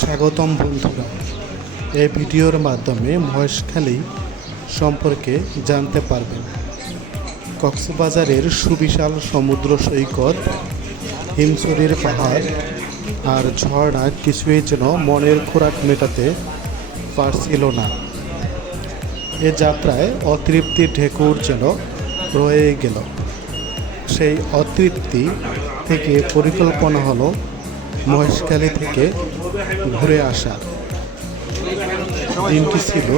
স্বাগতম বন্ধুরা। এই ভিডিওর মাধ্যমে মহেশখালী সম্পর্কে জানতে পারবেন। কক্সবাজারের সুবিশাল সমুদ্র সৈকত, হিমছড়ির পাহাড় আর ঝর্ণা কিছুই যেন মনের খোরাক মেটাতে পারছিল না। এ যাত্রায় অতৃপ্তির ঢেকুর যেন রয়ে গেল। সেই অতৃপ্তি থেকে পরিকল্পনা হলো মহেশখালী থেকে ঘুরে আসা। দিনটি ছিল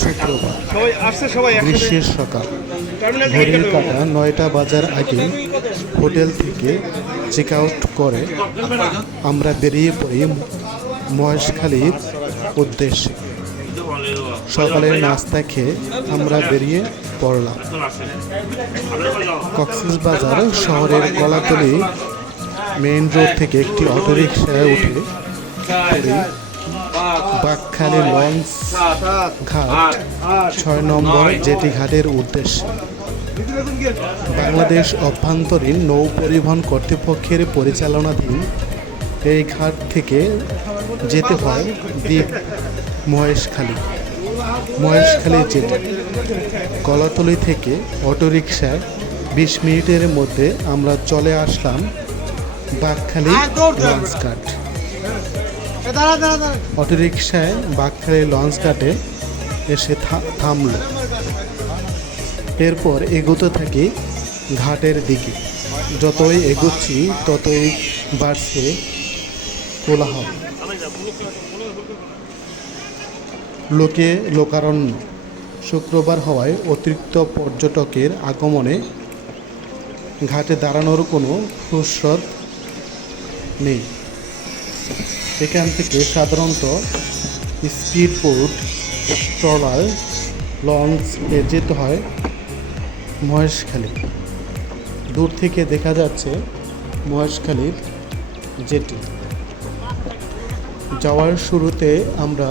শুক্রবার, গ্রীষ্মের সকাল। ঘড়ির কাঁটা 9টা বাজার আগে হোটেল থেকে চেক আউট করে আমরা বেরিয়ে পড়ি মহেশখালীর উদ্দেশ্যে। সকালের নাস্তা খেয়ে আমরা বেরিয়ে পড়লাম। কক্সবাজার শহরের কলাতলি মেইন রোড থেকে একটি অটোরিকশায় উঠে পড়ি বাকখালী লঞ্চ ঘাট 6 নম্বর জেটি ঘাটের উদ্দেশ্যে। বাংলাদেশ অভ্যন্তরীণ নৌ পরিবহন কর্তৃপক্ষের পরিচালনাধীন এই ঘাট থেকে যেতে হয় দ্বীপ মহেশখালী জেটি। কলাতলি থেকে অটোরিকশায় 20 মিনিটের মধ্যে আমরা চলে আসলাম বাকখালী লঞ্চ ঘাট। অটোরিকশায় বাকখালী লঞ্চ ঘাটে এসে থামল। এরপর এগোতে থাকি ঘাটের দিকে। যতই এগোচ্ছি ততই বাড়ছে কোলাহল, লোকারণ্য। শুক্রবার হওয়ায় অতিরিক্ত পর্যটকের আগমনে ঘাটে দাঁড়ানোর কোনো ফুরসত নেই। এখান থেকে সাধারণত স্পিড বোট, ট্রলার, লঞ্চে যেতে হয় মহেশখালী। দূর থেকে দেখা যাচ্ছে মহেশখালীর জেটি। যাওয়ার শুরুতে আমরা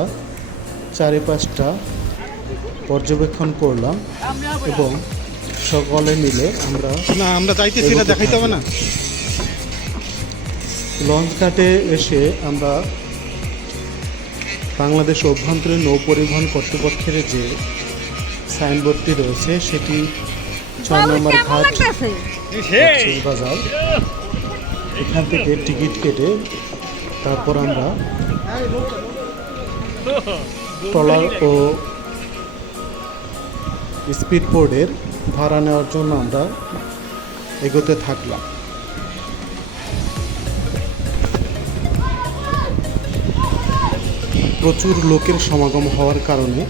চারিপাশটা পর্যবেক্ষণ করলাম এবং সকলে মিলে আমরা যাইতেছি না, দেখাইতে হবে না। লঞ্চ ঘাটে এসে আমরা বাংলাদেশ অভ্যন্তরীণ নৌ পরিবহন কর্তৃপক্ষের যে সাইনবোর্ডটি রয়েছে সেটি 6 নম্বর ঘাট কক্সবাজার। এখান থেকে টিকিট কেটে তারপর আমরা ট্রলার ও স্পিড বোর্ডের ভাড়া নেওয়ার জন্য আমরা এগোতে থাকলাম। প্রচুর লোকের সমাগম হওয়ার কারণে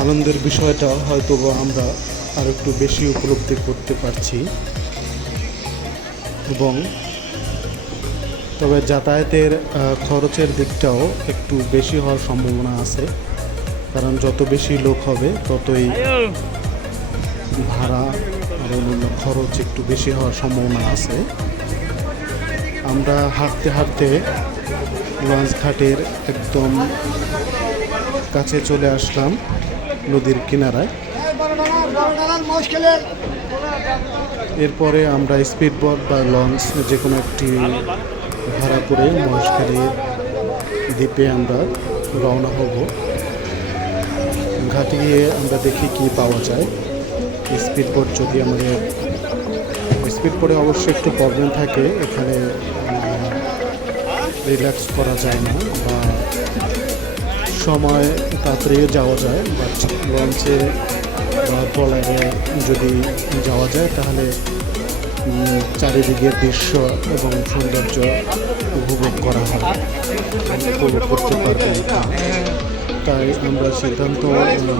আনন্দের বিষয়টা হয়তো আমরা আর একটু বেশি উপলব্ধি করতে পারছি। এবং তবে যাতায়াতের খরচের দিকটাও একটু বেশি হওয়ার সম্ভাবনা আছে, কারণ যত বেশি লোক হবে ততই ভাড়া আর অন্যান্য খরচ একটু বেশি হওয়ার সম্ভাবনা আছে। আমরা হাঁটতে হাঁটতে লঞ্চ ঘাটের একদম কাছে চলে আসলাম, নদীর কিনারায়। এরপরে আমরা স্পিড বোট বা লঞ্চ যে কোনো একটি ভাড়া করে মহেশখালীর দ্বীপে আমরা রওনা হব। ঘাটে গিয়ে আমরা দেখি কি পাওয়া যায়। স্পিড বোট যদি আমাদের স্পিড বোটে অবশ্যই একটু প্রবলেম থাকে, এখানে রিল্যাক্স করা যায় না বা সময় তাড়াতাড়ি যাওয়া যায়। বাট লঞ্চে বা ট্রলারে যদি যাওয়া যায় তাহলে চারিদিকের দৃশ্য এবং সৌন্দর্য উপভোগ করা হয়, উপভোগ করতে পারবে। তাই আমরা সিদ্ধান্ত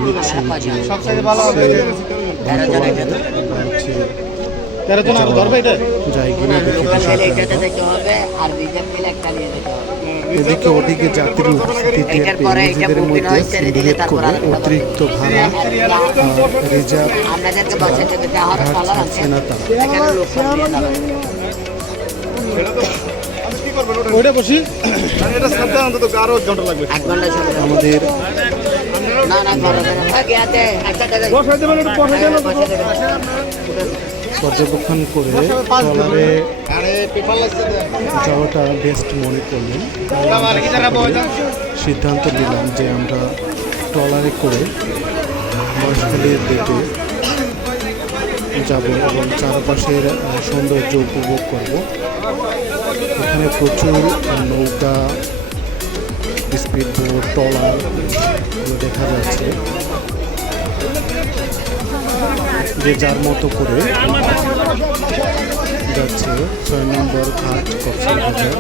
নিচ্ছি যে যাই কিনা এদিকে ওদিকে যাত্রী উপস্থিতি নিজেদের মধ্যে সিন্ডিকেট করে অতিরিক্ত ভাড়া রিজার্ভ ঘাট ছাড়ছে না তারা। আমাদের পর্যবেক্ষণ করে ট্রলারে যাওয়াটা বেস্ট মনে করলেন। সিদ্ধান্ত নিলাম যে আমরা ট্রলারে করে মহেশখালীর দিকে যাব এবং চারপাশের সৌন্দর্য উপভোগ করব। এখানে প্রচুর নৌকা, স্পিড বোট, ট্রলার দেখা যাচ্ছে। যে যার মতো করে যাচ্ছে 6 নম্বর ঘাট কক্সবাজার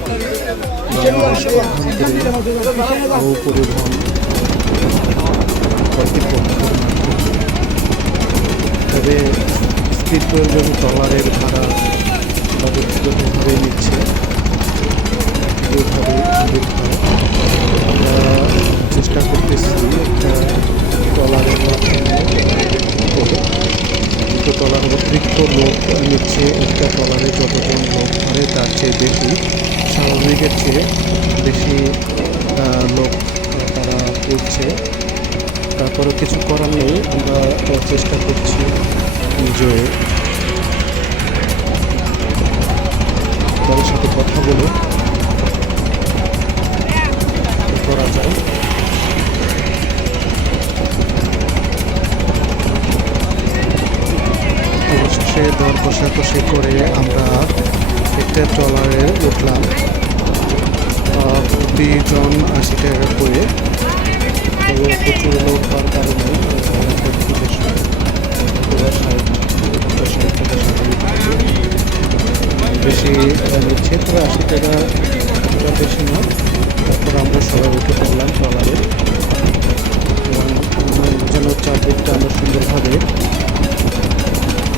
বাংলাদেশ অভ্যন্তরীণ নৌ পরিবহন কর্তৃপক্ষের মাধ্যমে। তবে স্পিড বোট এবং ট্রলারের ভাড়া ব্যক্তিগতভাবে নিচ্ছে, ওইভাবে আমরা চেষ্টা করতেছি একটা ট্রলারের মাধ্যমে। দুটো ট্রলার অতিরিক্ত লোক নিচ্ছে। একটা ট্রলারে যতজন লোক ধরে তার চেয়ে বেশি, স্বাভাবিকের চেয়ে বেশি লোক তারা করছে। তারপরেও কিছু করার নেই, আমরা চেষ্টা করছি যে তাদের সাথে কথা বলে করা যায়। অবশেষে দর কষাকষি করে আমরা একটা ট্রলারে উঠলাম। প্রতিজন 80 টাকা করে। তবে প্রচুর লোক হওয়ার কারণে বেশি নিচ্ছে, তবে 80 টাকা বেশি নয়। তারপর আমরা সবাই উঠে পড়লাম ট্রলারে এবং যেন চারদিকটা আমরা সুন্দরভাবে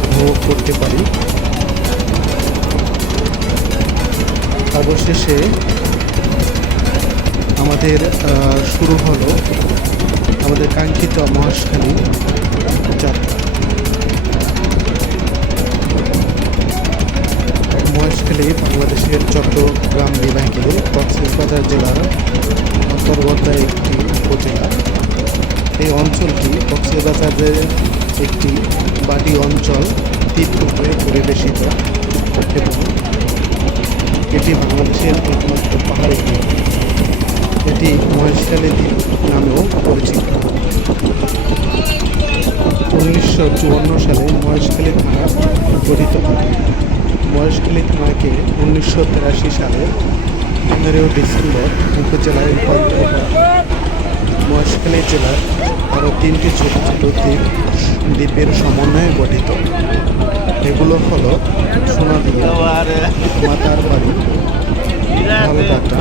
উপভোগ করতে পারি। অবশেষে আমাদের শুরু হলো আমাদের কাঙ্ক্ষিত মহেশখালী যাত্রা। মহেশখালী বাংলাদেশের চট্টগ্রাম বিভাগের কক্সবাজার জেলার অন্তর্গত একটি উপজেলা। এই অঞ্চলটি কক্সবাজারের একটি বাটি অঞ্চল দ্বীপরূপে পরিবেশিত এবং এটি বাংলাদেশের একমাত্র পাহাড়ি দ্বীপ। এটি মহেশখালী দ্বীপ নামেও পরিচিত। 1954 সালে মহেশখালী থানা গঠিত হয়। মহেশখালী থানাকে 1983 সালে 15 ডিসেম্বর উপজেলায় রূপান্তর করা হয়। মহেশখালী জেলার আরও 3টি ছোট ছোট দ্বীপের সমন্বয়ে গঠিত। এগুলো হলো সোনাদিয়া, মাতার বাড়ি, ভালকাটা।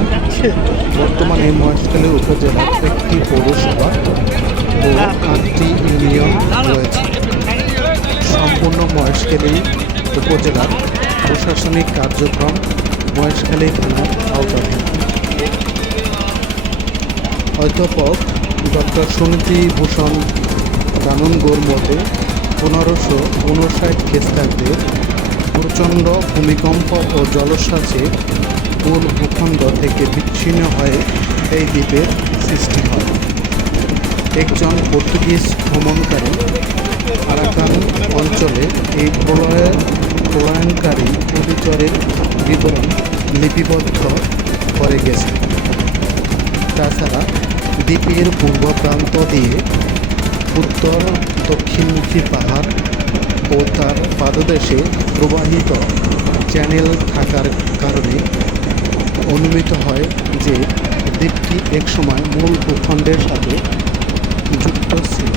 বর্তমানে মহেশখালী উপজেলার একটি পৌরসভা ও 8টি ইউনিয়ন রয়েছে। সম্পূর্ণ মহেশখালী উপজেলার প্রশাসনিক কার্যক্রম মহেশখালী থানার আওতাধীন। অধ্যাপক ডক্টর সুনীতিভূষণ দানঙ্গোর মতে 1559 খ্রিস্টাব্দে প্রচণ্ড ভূমিকম্প ও জলোচ্ছ্বাসে মূল ভূখণ্ড থেকে বিচ্ছিন্ন হয়ে এই দ্বীপের সৃষ্টি হয়। একজন পর্তুগিজ ভ্রমণকারী আরাকান অঞ্চলে এই প্রলয়নকারী অভিচরের বিবরণ লিপিবদ্ধ করে গেছে। তাছাড়া দ্বীপের পূর্ব প্রান্ত দিয়ে উত্তর দক্ষিণমুখী পাহাড় ও তার পাদদেশে প্রবাহিত চ্যানেল থাকার কারণে অনুমিত হয় যে দ্বীপটি একসময় মূল ভূখণ্ডের সাথে যুক্ত ছিল।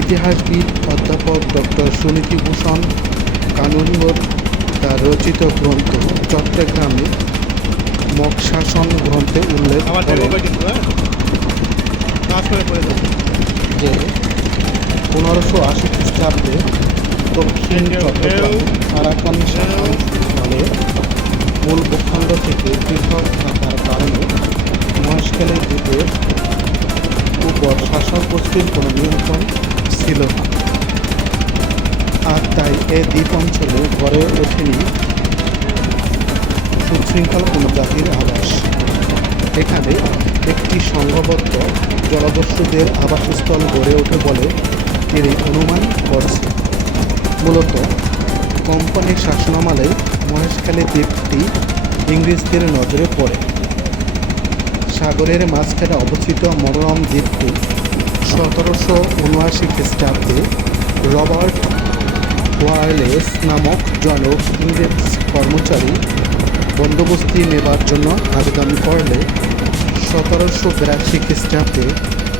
ইতিহাসবিদ অধ্যাপক ডক্টর সুনীতিভূষণ কানুনগোর তার রচিত গ্রন্থ চট্টগ্রামে মগশাসন গ্রন্থে উল্লেখ করেন যে 1580 খ্রিস্টাব্দে দক্ষিণ চট্টগ্রাম আরাকান শাসন ফলে মূল ভূখণ্ড থেকে পৃথক থাকার কারণে মহেশখালী দ্বীপের উপর শাসক গোষ্ঠীর কোনো নিয়ন্ত্রণ ছিল না। আর তাই এ দ্বীপ অঞ্চলে গড়ে ওঠেনি সুশৃঙ্খল কোনো জাতির আবাস। এখানে একটি সংঘবদ্ধ জলদস্যুদের আবাসস্থল গড়ে ওঠে বলে তিনি অনুমান করছেন। মূলত কোম্পানির শাসনামলে মহেশখালী দ্বীপটি ইংরেজদের নজরে পড়ে। সাগরের মাঝখানে অবস্থিত মনোরম দ্বীপটি 1779 খ্রিস্টাব্দে রবার্ট ওয়ালেস নামক জনক ইংরেজ কর্মচারী বন্দোবস্তি নেবার জন্য আবেদন করলে 1782 খ্রিস্টাব্দে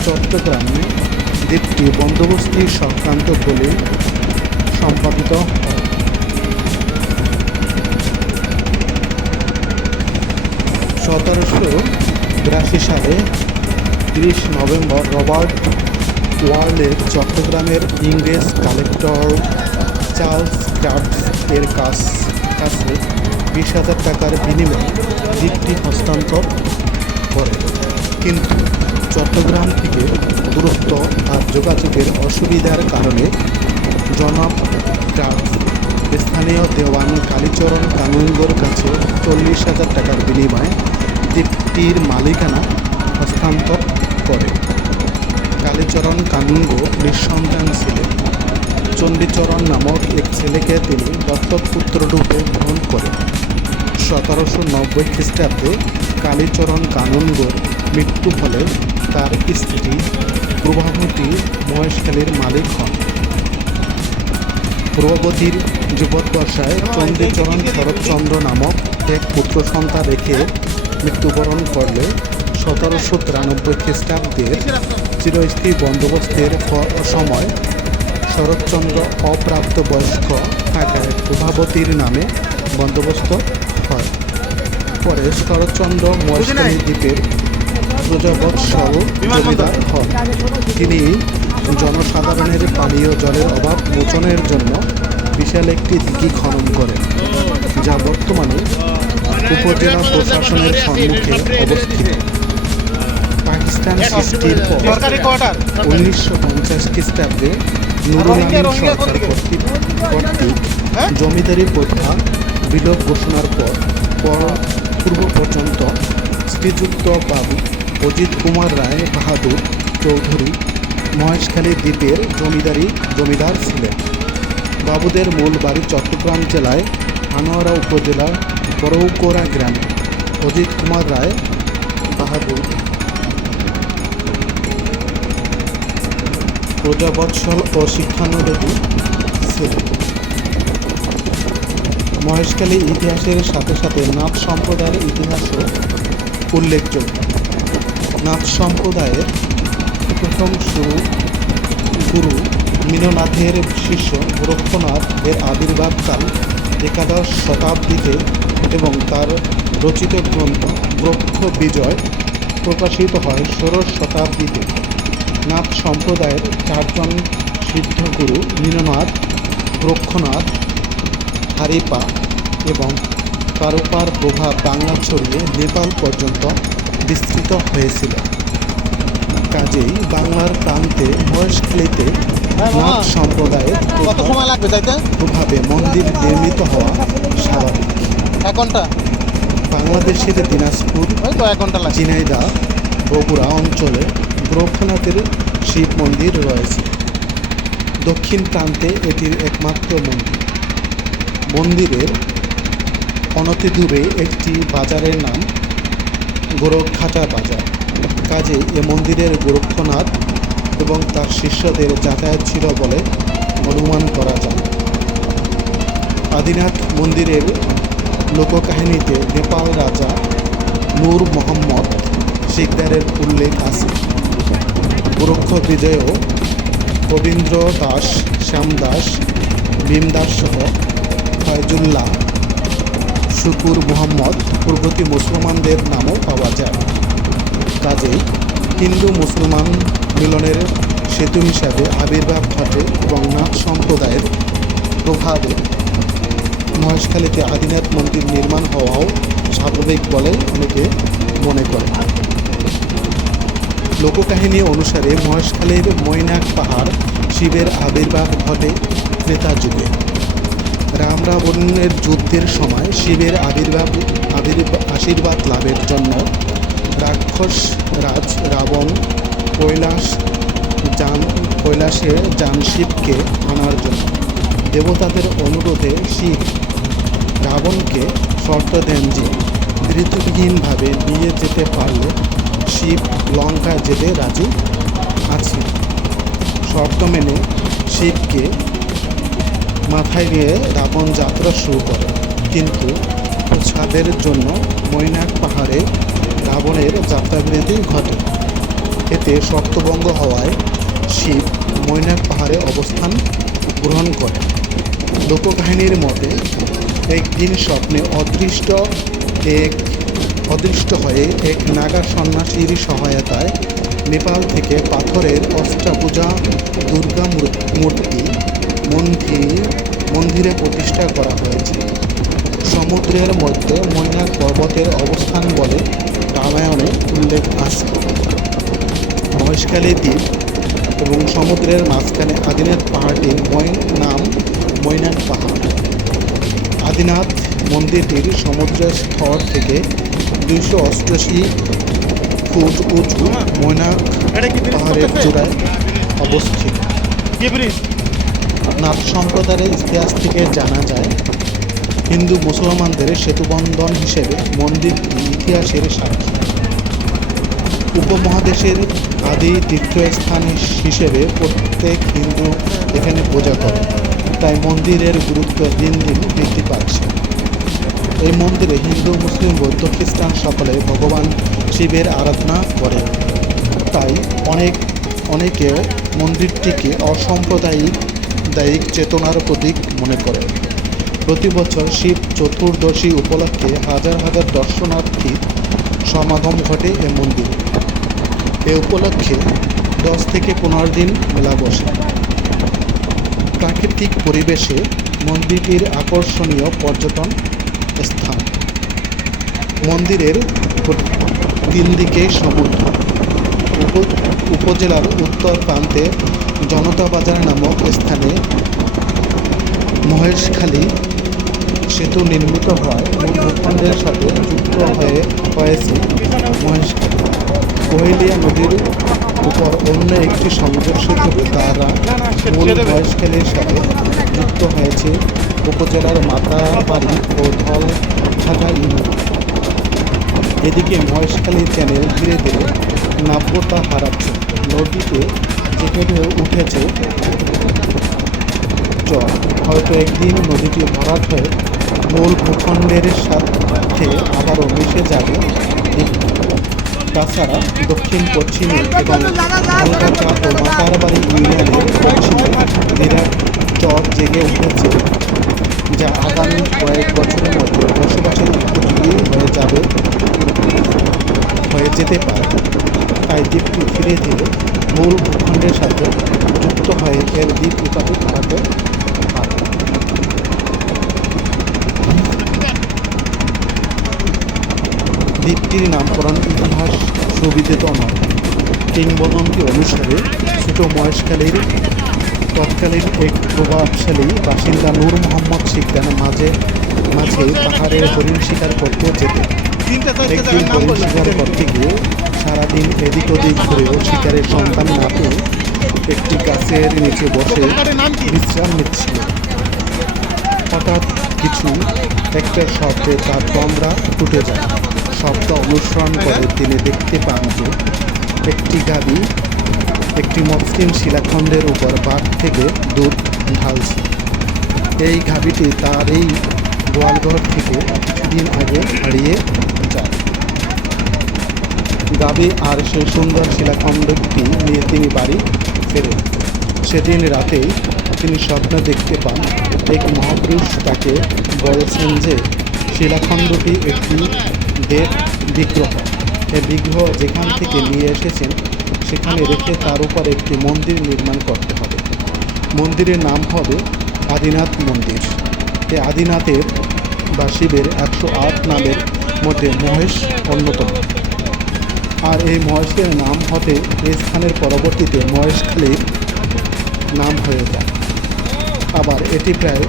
চট্টগ্রামে দ্বীপটি বন্দোবস্তি সংক্রান্ত বলে সম্পাদিত হয়। 1782 সালে 30 নভেম্বর রবার্ট ওয়ালেস চট্টগ্রামের ইংরেজ কালেক্টর চার্লস ক্রাফটস এর কাছে 20,000 টাকার বিনিময়ে দ্বীপটি হস্তান্তর করে। কিন্তু চট্টগ্রাম থেকে দূরত্ব আর যোগাযোগের অসুবিধার কারণে জনাব ক্রাফটস স্থানীয় দেওয়ান কালীচরণ কানুনগোর কাছে 40,000 টাকার বিনিময়ে দ্বীপটির মালিকানা হস্তান্তর করে। কালীচরণ কানুনগো নিঃসন্তান ছিলেন। চণ্ডীচরণ নামক এক ছেলেকে তিনি দত্তক পুত্ররূপে গ্রহণ করেন। 1790 খ্রিস্টাব্দে কালীচরণ কানুনগোর মৃত্যু হলে তার স্ত্রী প্রভাবতী মহেশখালীর মালিক হন। প্রভাবতীর জীবদ্দশায় চণ্ডীচরণ শরৎচন্দ্র নামক এক পুত্র সন্তান রেখে মৃত্যুবরণ করলে 1793 খ্রিস্টাব্দের চিরস্থায়ী বন্দোবস্তের সময় শরৎচন্দ্র অপ্রাপ্তবয়স্ক থাকায় প্রভাবতীর নামে বন্দোবস্ত হয়। পরে শরৎচন্দ্র মহেশখালী দ্বীপের প্রজাবৎসল জমিদার হন। তিনি জনসাধারণের পানীয় জলের অভাব মোচনের জন্য বিশাল একটি দিঘি খনন করেন, যা বর্তমানে উপজেলা প্রশাসনের সম্মুখে অবস্থিত। পাকিস্তান সৃষ্টির পর 1950 খ্রিস্টাব্দে নুরুল আমিন সরকার কর্তৃক জমিদারি প্রথা বিলোপ ঘোষণার পর পূর্ব পর্যন্ত শ্রীযুক্ত বাবু অজিত কুমার রায় বাহাদুর চৌধুরী মহেশখালী দ্বীপের জমিদার ছিলেন। বাবুদের মূল বাড়ি চট্টগ্রাম জেলায় আনোয়ারা উপজেলার বড়ৌকোড়া গ্রামে। অজিত কুমার রায় বাহাদুর প্রজাবৎসল ও শিক্ষানুরাগী ছিলেন। মহেশখালী ইতিহাসের সাথে সাথে নাথ সম্প্রদায়ের ইতিহাসও উল্লেখযোগ্য। নাথ সম্প্রদায়ের প্রথম গুরু মীননাথের শিষ্য গোরক্ষনাথ এর আবির্ভাবকাল 11 শতাব্দীতে এবং তার রচিত গ্রন্থ ব্রহ্ম বিজয় প্রকাশিত হয় 16 শতাব্দীতে। নাথ সম্প্রদায়ের 4 জন সিদ্ধগুরু মীননাথ, গোরক্ষনাথ, হারিপা এবং কারুপার প্রভাব বাংলা ছড়িয়ে নেপাল পর্যন্ত বিস্তৃত হয়েছিল। কাজেই বাংলার প্রান্তে মহেশখালীতে নাথ সম্প্রদায়ের প্রভাবে মন্দির নির্মিত হওয়া স্বাভাবিক। বাংলাদেশের দিনাজপুর, ঝিনাইদহ, বগুড়া অঞ্চলে গোরক্ষনাথের শিব মন্দির রয়েছে। দক্ষিণ প্রান্তে এটির একমাত্র মন্দির। মন্দিরের অনতিদূরে একটি বাজারের নাম গোরক্ষঘাটা বাজার। কাজেই এ মন্দিরের গোরক্ষনাথ এবং তার শিষ্যদের যাতায়াত ছিল বলে অনুমান করা যায়। আদিনাথ মন্দিরের লোককাহিনীতে নেপাল রাজা নূর মোহাম্মদ সিকদারের উল্লেখ আছে। গোরক্ষ বিজয়ও কবীন্দ্র দাস, শ্যামদাস, ভীমদাস সহ ফয়জুল্লাহ, শুকুর মুহাম্মদ প্রভৃতি মুসলমানদের নামও পাওয়া যায়। কাজেই হিন্দু মুসলমান মিলনের সেতু হিসাবে আবির্ভাব ঘটে এবং নাথ সম্প্রদায়ের প্রভাবে মহেশখালীতে আদিনাথ মন্দির নির্মাণ হওয়াও স্বাভাবিক বলে অনেকে মনে করে। লোককাহিনী অনুসারে মহেশখালীর মৈনাক পাহাড় শিবের আবির্ভাব ঘটে ত্রেতা যুগে। রাম রাবণের যুদ্ধের সময় শিবের আশীর্বাদ লাভের জন্য রাক্ষস রাজ রাবণ কৈলাসে যান শিবকে আনার জন্য। দেবতাদের অনুরোধে শিব রাবণকে শর্ত দেন যে দ্বিধাবিহীনভাবে নিয়ে যেতে পারলে শিব লঙ্কায় যেতে রাজি আছে। শর্ত মেনে শিবকে মাথায় নিয়ে রাবণ যাত্রা শুরু করে, কিন্তু ছাদের জন্য মৈনাক পাহাড়ে রাবণের যাত্রাবিরতি ঘটে। এতে শর্তভঙ্গ হওয়ায় শিব মৈনাক পাহাড়ে অবস্থান গ্রহণ করে। লোককাহিনীর মতে একদিন স্বপ্নে অদৃষ্ট হয়ে এক নাগা সন্ন্যাসীর সহায়তায় নেপাল থেকে পাথরের অষ্টাভুজা দুর্গা মূর্তি মন্দিরে প্রতিষ্ঠা করা হয়েছে। সমুদ্রের মধ্যে মৈনাক পর্বতের অবস্থান বলে রামায়ণে উল্লেখ আছে। মহেশখালী দ্বীপ এবং সমুদ্রের মাঝখানে আদিনাথ পাহাড়টির নাম মৈনাক পাহাড়। আদিনাথ মন্দিরটির সমুদ্রের স্তর থেকে 288 ফুট উঁচু মৈনাক পাহাড়ের চূড়ায় অবস্থিত। নাথ সম্প্রদায়ের ইতিহাস থেকে জানা যায়, হিন্দু মুসলমানদের সেতুবন্ধন হিসেবে মন্দিরটি ইতিহাসের সাক্ষী। উপমহাদেশের আদি তীর্থস্থান হিসেবে প্রত্যেক হিন্দু এখানে পূজা করে, তাই মন্দিরের গুরুত্ব দিন দিন বৃদ্ধি পাচ্ছে। এই মন্দিরে হিন্দু, মুসলিম, বৌদ্ধ, খ্রিস্টান সকলে ভগবান শিবের আরাধনা করে। তাই অনেকে মন্দিরটিকে অসাম্প্রদায়িক চেতনার প্রতীক মনে করে। প্রতি বছর শিব চতুর্দশী উপলক্ষে হাজার হাজার দর্শনার্থীর সমাগম ঘটে এ মন্দিরে। এ উপলক্ষে 10 থেকে 15 দিন মেলা বসে। প্রাকৃতিক পরিবেশে মন্দিরটির আকর্ষণীয় পর্যটন স্থান। মন্দিরের 3 দিকে সমুদ্র। উপজেলার উত্তর প্রান্তে জনতা বাজার নামক স্থানে মহেশখালী সেতু নির্মিত হয় মূল ভূখণ্ডের সাথে যুক্ত হয়েছে মহেশখালী। কোহেলিয়া নদীর উপর অন্য একটি সংযোগ সেতু দ্বারা মূল মহেশখালীর সাথে যুক্ত হয়েছে উপজেলার মাতাবাড়ি ও ধলছাটা ইউনিয়ন। এদিকে মহেশখালী চ্যানেল ধীরে ধীরে নাব্যতা হারাচ্ছে। নদীতে যেভাবে উঠেছে জল, হয়তো একদিন নদীটি ভরাট হয়ে মূল ভূখণ্ডের সাথে আবারও মিশে যাবে। তাছাড়া দক্ষিণ পশ্চিমে এবং ধলগাছা ও মাতারবাড়ি ইউনিয়নের পশ্চিমে বিরাট চর জেগে উঠেছে, যা আগামী কয়েক বছরের মধ্যে বসবাসের উপযোগী হয়ে যেতে পারে। তাই দ্বীপটি ধীরে ধীরে মূল ভূখণ্ডের সাথে যুক্ত হয়ে এর দ্বীপ উপাধি পাঠাতে পারে। দ্বীপটির নামকরণ ইতিহাস সুবিদিত নয়। কিংবদন্তি অনুসারে ছোট মহেশখালীর তৎকালীন এক প্রভাবশালী বাসিন্দা নূর মোহাম্মদ শিকদার মাঝে পাহাড়ে হরিণ শিকার করতে যেতেন। একদিন হরিণ শিকার করতে গিয়ে সারাদিন এদিক ওদিক ঘুরেও শিকারের সন্তান না পেয়ে একটি গাছের নিচে বসে বিশ্রাম নিচ্ছিল। হঠাৎ কিছু একটা শব্দে তার তন্দ্রা টুটে যায়। শব্দ অনুসরণ করে তিনি দেখতে পান যে একটি গাভী একটি মসৃণ শিলাখণ্ডের উপর বাঘ থেকে দুধ ঢালছে। এই গাভীটি তার এই গোয়ালঘর থেকে কিছুদিন আগে হারিয়ে যায়। গাভী আর সেই সুন্দর শিলাখণ্ডটি নিয়ে তিনি বাড়ি ফেরেন। সেদিন রাতেই তিনি স্বপ্ন দেখতে পান এক মহাপুরুষ তাকে বলছেন যে শিলাখণ্ডটি একটি দেব বিগ্রহ। এই বিগ্রহ যেখান থেকে নিয়ে এসেছেন সেখানে রেখে তার উপর একটি মন্দির নির্মাণ করতে হবে। মন্দিরের নাম হবে আদিনাথ মন্দির। এই আদিনাথের বা শিবের 108 নামের মধ্যে মহেশ অন্যতম। আর এই মহেশের নাম হতে এই স্থানের পরবর্তীতে মহেশখালীর নাম হয়ে যায়। আবার এটি প্রায়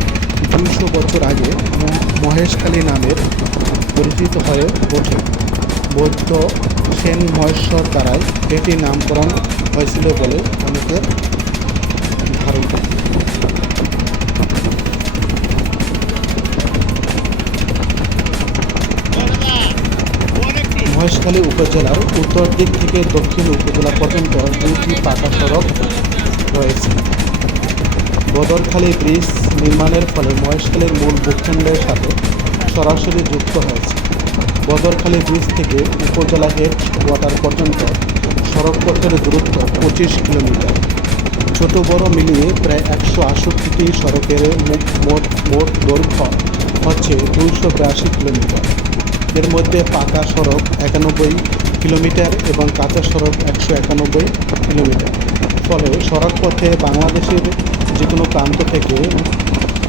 200 বছর আগে মহেশখালী নামের পরিচিত হয়ে ওঠে। বৌদ্ধ সেন মহেশ্বর দ্বারাই এটির নামকরণ হয়েছিল বলে অনেকের ধারণা। মহেশখালী উপজেলার উত্তর দিক থেকে দক্ষিণ উপজেলা পর্যন্ত 2টি পাকা সড়ক রয়েছে। বদরখালী ব্রিজ নির্মাণের ফলে মহেশখালীর মূল ভূখণ্ডের সাথে সরাসরি যুক্ত হয়েছে। বদরখালী ব্রিজ থেকে উপজেলা হেড কোয়ার্টার পর্যন্ত সড়কপথের দূরত্ব 25 কিলোমিটার। ছোট বড় মিলিয়ে প্রায় 168টি সড়কের মোট দৈর্ঘ্য হচ্ছে 282 কিলোমিটার। এর মধ্যে পাকা সড়ক 91 কিলোমিটার এবং কাঁচা সড়ক 191 কিলোমিটার। ফলে সড়কপথে বাংলাদেশের যে কোনো প্রান্ত থেকে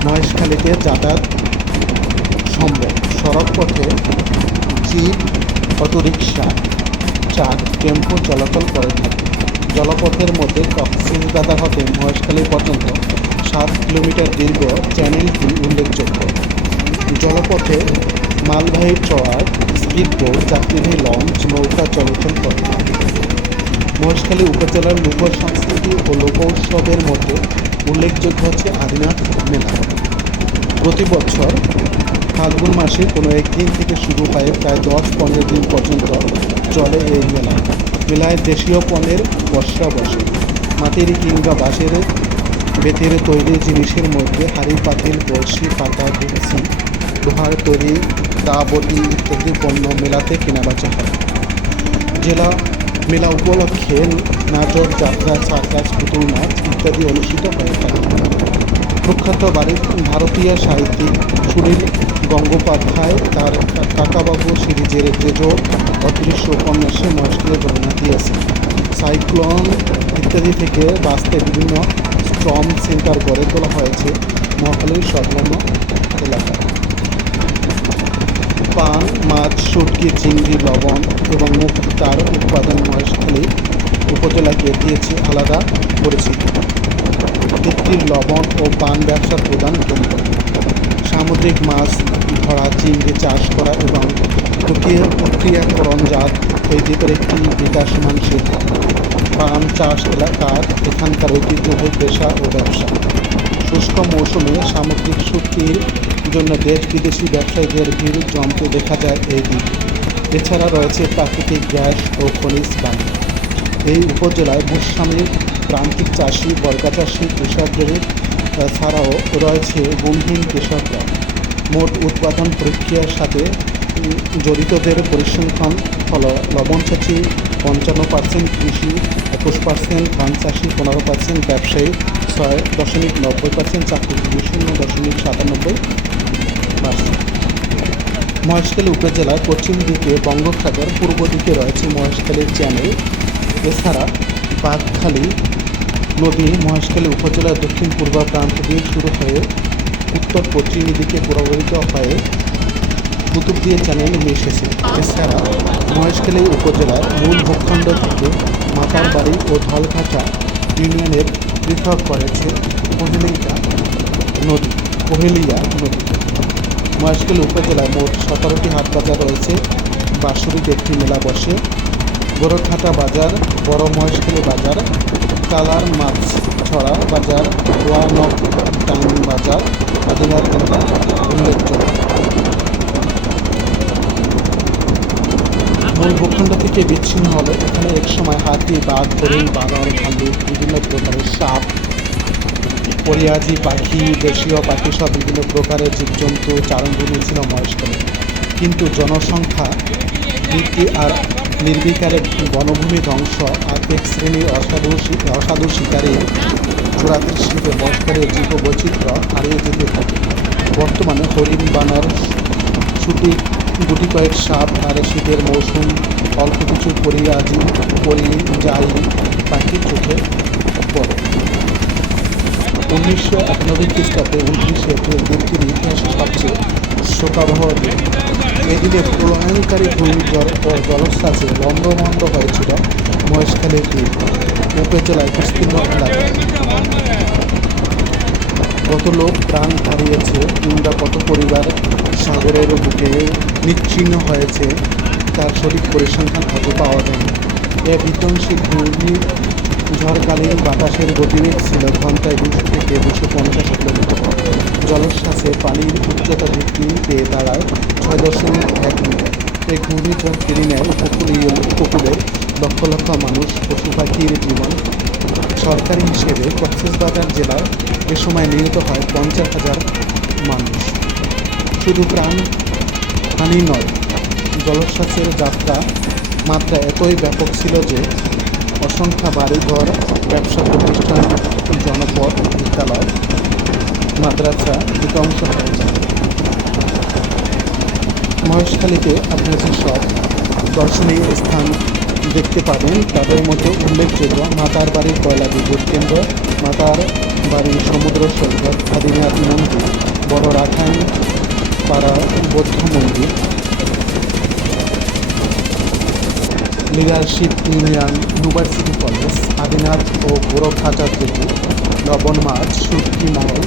মহেশখালীতে যাতায়াত সম্ভব। সড়কপথে জিপ, অটোরিকশা, ট্রাক, টেম্পো চলাচল করে থাকে। জলপথের মধ্যে কক্সবাজার হতে মহেশখালী পর্যন্ত 7 কিলোমিটার দীর্ঘ চ্যানেলটি উল্লেখযোগ্য। জলপথে মালবাহী ট্রলার, স্পিডবোট, যাত্রীবাহী লঞ্চ, নৌকা চলাচল করে। মহেশখালী উপজেলার লোক সংস্কৃতি ও লোক উৎসবের মধ্যে উল্লেখযোগ্য হচ্ছে আদিনাথ মেলা। প্রতি বছর ফাল্গুন মাসে কোনো একদিন থেকে শুরু হয়ে প্রায় 10-15 দিন পর্যন্ত চলে এই মেলা। মেলায় দেশীয় পণ্যের পসরা বসে। মাটির কিংবা বাঁশের বেতের তৈরি জিনিসের মধ্যে হাঁড়ি, পাতিল, কলসি, পাতা, ডেকচি, লোহার তৈরি দা, বটি ইত্যাদি পণ্য মেলাতে কেনাবেচা হয়। মেলা উপলক্ষে নাটক, যাত্রা, সার্কাস, পুতুল নাচ ইত্যাদি অনুষ্ঠিত হয়ে থাকে। প্রখ্যাত ভারতীয় সাহিত্যিক সুনীল গঙ্গোপাধ্যায় তার কাকাবাবু সিরিজের তেজ অদৃশ্য উপন্যাসে মহেশখালী বর্ণনা দিয়েছেন। সাইক্লোন ইত্যাদি থেকে বাঁচতে বিভিন্ন স্ট্রম সেন্টার গড়ে তোলা হয়েছে মহেশখালীর সংলগ্ন এলাকায়। পান, মাছ, শুটকি, চিংড়ি, লবণ এবং মুক্তার উৎপাদন মহেশখালী উপজেলাকে দিয়েছে আলাদা পরিচিতি। একটি লবণ ও পান ব্যবসার প্রধান কেন্দ্র। সামুদ্রিক মাছ ধরা, চিংড়ি চাষ করা এবং প্রক্রিয়াকরণজাত তৈরির একটি বিকাশমান শিল্প। পান চাষ এলাকার এখানকার ঐতিহ্যবাহী পেশা ও ব্যবসা। শুষ্ক মৌসুমে সামুদ্রিক শুটকির জন্য দেশ বিদেশি ব্যবসায়ীদের ভিড় জমতে দেখা যায় এই দ্বীপে। এছাড়া রয়েছে প্রাকৃতিক গ্যাস ও খনিজ বাণী। এই উপজেলায় ভূস্বামী, প্রান্তিক চাষি, বর্গা চাষি, কৃষকদের ছাড়াও রয়েছে গুণহীন কৃষকরা। মোট উৎপাদন প্রক্রিয়ার সাথে জড়িতদের পরিসংখ্যান হল লবণ চাষি 55%, কৃষি 21%, ধান চাষি 15%, ব্যবসায়ী 6.90%, চাকরিজীবী 0.97%। মহেশখালী উপজেলার পশ্চিম দিকে বঙ্গোপসাগর, পূর্ব দিকে রয়েছে মহেশখালী চ্যানেল। এছাড়া বাঘখালী নদী মহেশখালী উপজেলার দক্ষিণ পূর্ব প্রান্ত দিয়ে শুরু হয়ে উত্তর পশ্চিম দিকে প্রবাহিত হয়ে কুতুবদিয়া চ্যানেল মিশেছে। এছাড়া মহেশখালী উপজেলার মূল ভূখণ্ড থেকে মাতারবাড়ি ও ধলঘাটা ইউনিয়নের পৃথক করেছে কোহেলিয়া নদী। মহেশখালী উপজেলায় মোট 17টি হাট বাজার রয়েছে। বাৎসরিক একটি মেলা বসে। গোরখঘাটা বাজার, বড় মহেশখালী বাজার, কালার মাছছড়া বাজার, ওয়ানক টাইম বাজার, আদিনাথ মেলা উল্লেখযোগ্য। মূল ভূখণ্ড থেকে বিচ্ছিন্ন হলে এখানে একসময় হাতি, বাঘ, হরিণ, বানর, ভাল্লুক, বিভিন্ন প্রকারের সাপ, পরিয়াজি পাখি, দেশীয় পাখি সব বিভিন্ন প্রকারের জীবজন্তু চারণভূমি ছিল মহেশখালী। কিন্তু জনসংখ্যা বৃদ্ধি আর নির্বিকারে বনভূমি ধ্বংস আর এক শ্রেণীর অসাধু শিকারী চোরাদের শিল্পে মহেশখালীর জীববৈচিত্র্য হারিয়ে যেতে থাকে। বর্তমানে হরিণ, বানর, গুটি কয়েক সাপ আর শীতের মৌসুম অল্প কিছু পরিযায়ী পাখি চোখে পড়ে। 1991 খ্রিস্টাব্দে 29 এপ্রিল দ্বীপটির ইতিহাসে সবচেয়ে শোকাবহ দিন। এদিকে প্রলয়ঙ্কারী ঘূর্ণিঝড় ও জলোচ্ছ্বাসে লণ্ডভণ্ড হয়েছিল মহেশখালীর দ্বীপ উপজেলায় বিস্তীর্ণ এলাকায়। কত লোক প্রাণ হারিয়েছে কিংবা কত পরিবার সাগরের বুকে নিচ্ছিন্ন হয়েছে তার সঠিক পরিসংখ্যান আজও পাওয়া যায়নি। এ বিধ্বংসী ঝড়কালীন বাতাসের গতিবেগ ছিল ঘন্টায় 200 থেকে 250 কিলোমিটার। জলোচ্ছ্বাসে পানির উচ্চতা বৃদ্ধি পেয়ে দাঁড়ায় 6.1 মিটার। এই ঘূর্ণিঝড় কেড়ে নেয় উপকূলের লক্ষ লক্ষ মানুষ, পশু পাখির জীবন। সরকারি হিসেবে কক্সবাজার জেলায় এ সময় নিহত হয় 50,000 মানুষ। শুধু প্রাণহানি নয়, জলোচ্ছ্বাসের যাত্রা মাত্রা এতই ব্যাপক ছিল যে অসংখ্য বাড়িঘর, ব্যবসা প্রতিষ্ঠান, জনপদ, বিদ্যালয়, মাদ্রাসা ধ্বংস হয়ে যায়। মহেশখালীতে আপনারা যেসব দর্শনীয় স্থান দেখতে পাবেন তাদের মধ্যে উল্লেখযোগ্য মাতার বাড়ির কয়লা বিদ্যুৎ কেন্দ্র, মাতার বাড়ির সমুদ্র সৈকত, আদিনাথ মন্দির, বড় রাখাইন পাড়া বৌদ্ধ মন্দির, leadership union university college, Adinath ও গোরখঘাটা সেতু, লবণ মাছ, সুটকি মহল,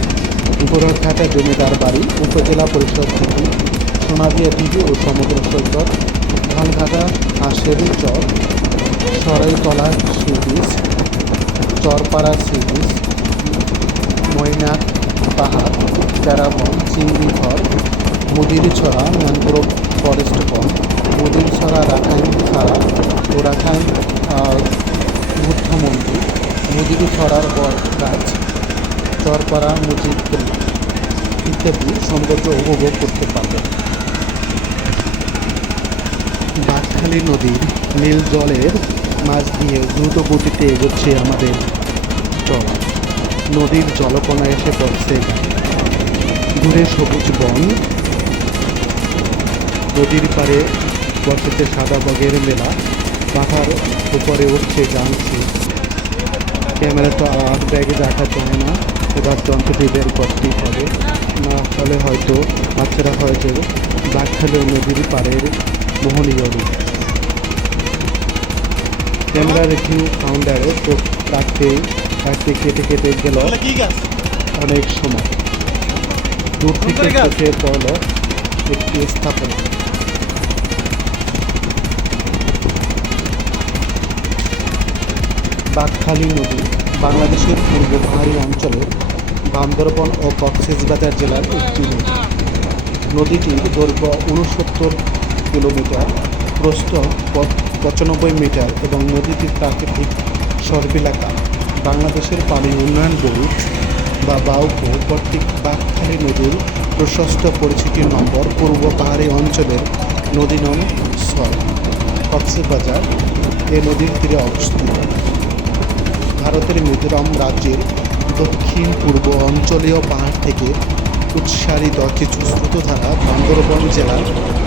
গোরখঘাটা জমিদার বাড়ি, উপজেলা পরিষদ সেতু, সোনাদিয়া দিঘি ও সমুদ্র সৈকত, ধানঘাটা হাঁসের চর, Saraitala sea beach, Charpara sea beach, Mainak পাহাড়, প্যারাবন, চিংড়ি ঘর, মুদিরছড়া ম্যানগ্রোভ ফরেস্ট বন, মুদিরছড়া রাখাইন খাড়া ও রাখাইন বুদ্ধ মন্দির, মুদিরছড়ার বট গাছ, চরপাড়া মসজিদ ইত্যাদি সৌন্দর্য উপভোগ করতে পারবেন। বাঁকখালী নদীর নীল জলের মাছ দিয়ে দ্রুত গতিতে এগোচ্ছে আমাদের ট্রলার। নদীর জলকণা এসে পড়ছে দূরে সবুজ বন, নদীর পাড়ে বসেছে সাদা বগের মেলা, মাথার উপরে উঠছে জানছি। ক্যামেরা তো আর ব্যাগে রাখা যায় না, এবার যন্ত্রটি বের করতেই হবে, না হলে হয়তো বাচ্চারা হয়তো বাঁকখালী নদীর পাড়ের মোহনীয় রূপ। ক্যামেরা রিভিউ ফাউন্ডারে চোখ রাখতে কেটে কেটে গেল অনেক সময়। দূর থেকে চোখে পড়ল একটি স্থাপনা। বাঁকখালী নদী বাংলাদেশের পূর্ব পাহাড়ি অঞ্চলের বান্দরবন ও কক্সবাজার জেলার একটি নদী। নদীটির দৈর্ঘ্য 69 কিলোমিটার, প্রস্থ 95 মিটার এবং নদীটির প্রাকৃতিক সর্বিলাকা। বাংলাদেশের পানি উন্নয়ন বোর্ড বা বাউকো কর্তৃক বাঁকখালী নদীর প্রশস্ত পরিচিতি নম্বর পূর্ব পাহাড়ি অঞ্চলের নদী নং 6, কক্সবাজার এ নদীর তীরে অবস্থিত। ভারতের মিজোরাম রাজ্যের দক্ষিণ পূর্ব অঞ্চলীয় পাহাড় থেকে উৎসারিত কিছু স্রোতধারা বান্দরবন জেলার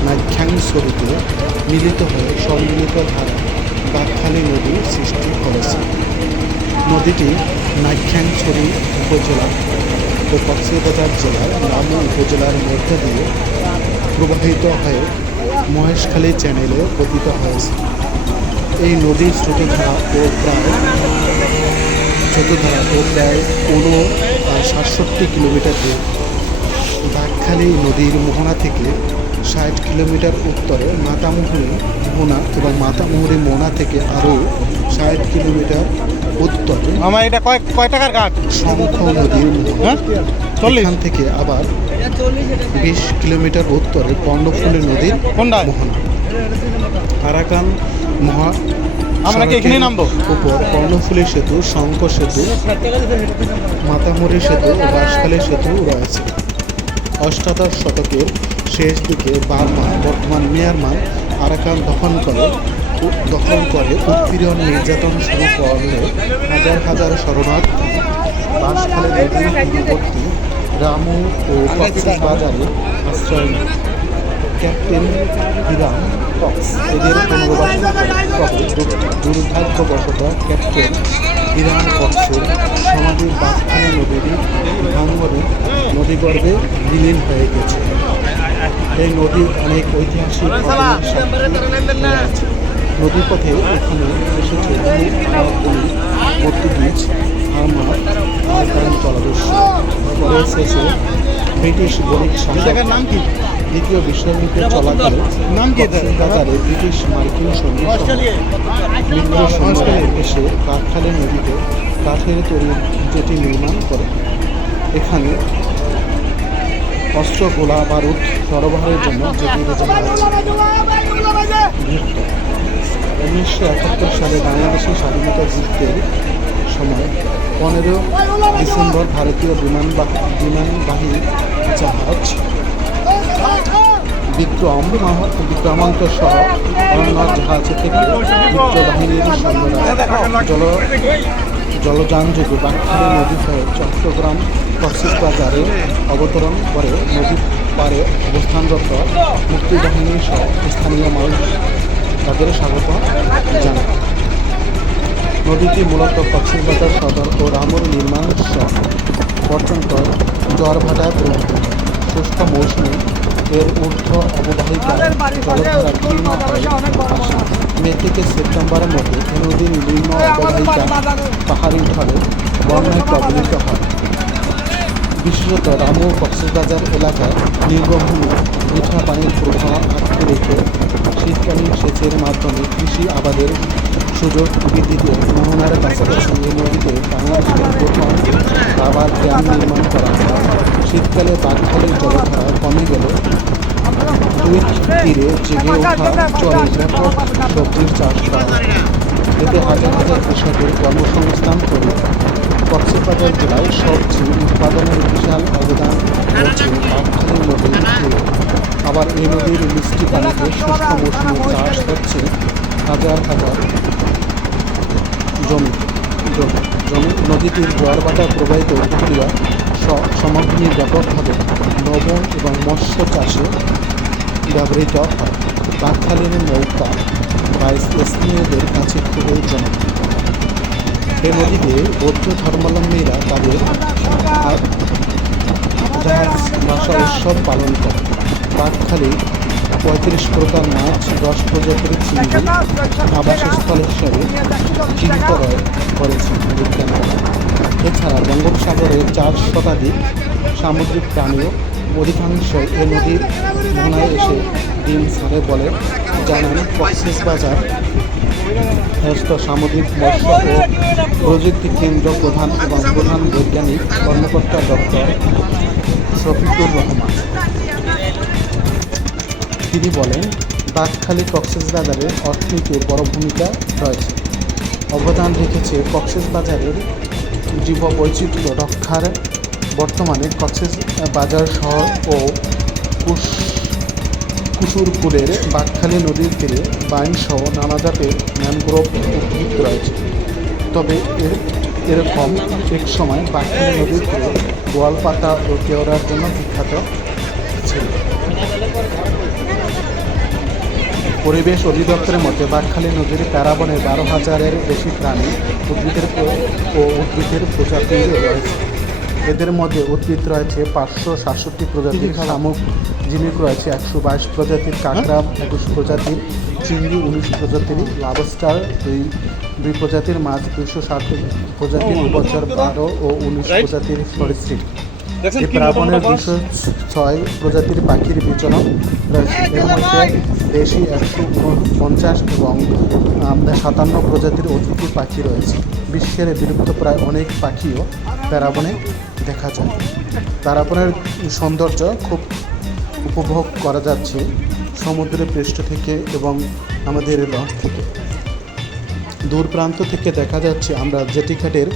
নাইক্ষ্যংছড়িতে মিলিত হয়ে সম্মিলিত ধারা বাঁকখালী নদীর সৃষ্টি করেছে। নদীটি নাইক্ষ্যংছড়ি উপজেলা ও কক্সবাজার জেলার রামু উপজেলার মধ্য দিয়ে প্রবাহিত হয়ে মহেশখালী চ্যানেলে পতিত হয়েছে। এই নদীর স্রোতধারা ও প্রায় 67 কিলোমিটার দূর। বাঁকখালী নদীর মোহনা থেকে 60 কিলোমিটার উত্তরে মাতামুহুরী মোহনা এবং মাতামুহুরী মোহনা থেকে আরও 60 কিলোমিটার উত্তরে আমার এটা কয় টাকার কাঠ শঙ্খ নদীর মোহনা। এখান থেকে আবার 20 কিলোমিটার উত্তরে কর্ণফুলী নদীর মোহনা। আরাকান আমরা কি এখানে নামবো? উপর কর্ণফুলী সেতু, শঙ্খ সেতু, মাতামুহুরী সেতু ও বাঁশখালী সেতু রয়েছে। অষ্টাদশ শতকের শেষ দিকে বার্মা, বর্তমান মিয়ানমার, আরাকান দখল করে উৎপীড়ন নির্যাতন শুরু করলে হাজার হাজার শরণার্থী বাঁশখালী নদীর তীরবর্তী রামু ও কক্সবাজারে আশ্রয় নেয়। ক্যাপ্টেন হিরাম কক্স এদের পুনর্বাসন করে। দুর্ভাগ্যবশত ক্যাপ্টেন হিরাম কক্সের সমাধি বাঁকখালী নদীর ভাঙরে নদীগর্ভে বিলীন হয়ে গেছে। এই নদীর অনেক ঐতিহাসিক ঘটনার সাক্ষী রয়েছে। নদীপথে এখানে এসেছে পর্তুগিজ, আরাকান জলদস্যু। পরে শেষে ব্রিটিশ বণিক শাসক নাম কি? দ্বিতীয় বিশ্বযুদ্ধ চলাকালে কক্সবাজারে ব্রিটিশ মার্কিন সৈন্যরা এসে বাঁকখালী নদীতে কাঠের তৈরি জেটি নির্মাণ করে। এখানে অস্ত্র, গোলা বারুদ সরবরাহের জন্য জেটির জাহাজ যুক্ত। 1971 সালে বাংলাদেশের স্বাধীনতা যুদ্ধের সময় 15 ডিসেম্বর ভারতীয় বিমানবাহী জাহাজ বিক্রমাঙ্ক সহ অন্য জাহাজ থেকে মিত্রবাহিনীর সৈন্যরা জলযানযোগে বাঁকখালী নদী হয়ে চট্টগ্রাম কক্সবাজারে অবতরণ করে নদীর পাড়ে অবস্থানরত মুক্তিবাহিনী সহ স্থানীয় মানুষ তাদের স্বাগত জানায়। নদীটি মূলত কক্সবাজার সদর ও রামুর নির্মাণ পর্যন্ত জোয়ারভাটায় প্রবাহিত। শুষ্ক মৌসুমে এর ঊর্ধ্ব অববাহিকায় জলধারা ক্ষীণ হয়ে আসে। মে থেকে সেপ্টেম্বরের মধ্যে এ নদীর নিম্ন অববাহিকা পাহাড়ি ঢলে বন্যায় কবলিত হয়। বিশেষত রামু কক্সবাজার এলাকায় নিম্নভূমি মিঠা পানির প্রবাহ আটকে রেখে শীতকালীন সেচের মাধ্যমে কৃষি আবাদের সুযোগ বৃদ্ধিতে মোহনার কাছাকাছি এই নদীতে বাংলাদেশের প্রথম রাবার ড্যাম নির্মাণ করা হয়। শীতকালে বাঁকখালীর জলধারা কমে গেলে দুই তীরে জেগে ওঠা চরে ব্যাপক সবজির চাষ করা হয়। এতে হাজার হাজার কৃষকের কর্মসংস্থান তৈরি হয়। কক্সবাজার জেলায় সবজি উৎপাদনের বিশাল অবদান রয়েছে বাঁকখালী নদীর তীরে। আবার এই নদীর মিষ্টি পানিতে শুষ্ক মৌসুমে চাষ হচ্ছে হাজার হাজার জমি। নদীটির জোয়ারভাটা প্রবাহিত উপকূলীয় সমভূমি ব্যাপকভাবে লবণ এবং মৎস্য চাষে ব্যবহৃত হয়। বাঁকখালীর নৌকা বা স্থানীয়দের কাছে খুবই জনপ্রিয়। এই নদীতে বৌদ্ধ ধর্মাবলম্বীরা তাদের জাহাজ ভাষা উৎসব পালন করে। বাঁকখালী 35 প্রকার মাছ, 10 প্রজাতির চিংড়ি আবাসস্থল হিসেবে চিহ্নিত করেছেন বিজ্ঞানীরা। এছাড়া বঙ্গোপসাগরে 4 শতাধিক সামুদ্রিক প্রাণীও অধিকাংশ এ নদীর মোহনায় এসে ডিম ছাড়ে বলে জানান কক্সবাজার সামুদ্রিক মৎস্য ও প্রযুক্তি কেন্দ্র প্রধান বৈজ্ঞানিক কর্মকর্তা ডক্টর শফিকুর রহমান। তিনি বলেন, বাঁকখালী কক্সবাজারের অর্থনীতিতে বড় ভূমিকা রয়েছে, অবদান রেখেছে। কক্সবাজারের জীববৈচিত্র্য রক্ষার বর্তমানে কক্সবাজার শহর ও কুসুরপুরের বাঁকখালী নদীর তীরে বাইনসহ নানা জাতের ম্যানগ্রোভ উদ্ভিদ রয়েছে। তবে এরকম এক সময় বাঁকখালী নদীর তীরে গোয়ালপাতা ও কেওড়ার জন্য বিখ্যাত ছিল। পরিবেশ অধিদপ্তরের মতে বাঁকখালী নদীর প্যারাবনে 12,000-এর বেশি প্রাণী উদ্ভিদের প্রজাতি রয়েছে। এদের মধ্যে উদ্ভিদ রয়েছে 567 প্রজাতির, শামুক ঝিনুক রয়েছে 122 প্রজাতির, কাঁকড়া 21 প্রজাতির, চিংড়ি 19 প্রজাতির, লাবস্টার 2 প্রজাতির, মাছ 260 প্রজাতির, উভচর 12 ও 19 প্রজাতির সরীসৃপ। এই প্লাবনের 206 প্রজাতির পাখির বিচরণ রয়েছে। এর মধ্যে দেশি 150 এবং 57 প্রজাতির অতিথি পাখি রয়েছে। বিশ্বের বিলুপ্ত প্রায় অনেক পাখিও প্যারাবনে দেখা যায়। প্যারাবনের সৌন্দর্য খুব উপভোগ করা যাচ্ছে সমুদ্রের পৃষ্ঠ থেকে এবং আমাদের লঞ্চ থেকে। দূর প্রান্ত থেকে দেখা যাচ্ছে আমরা জেটিঘাটের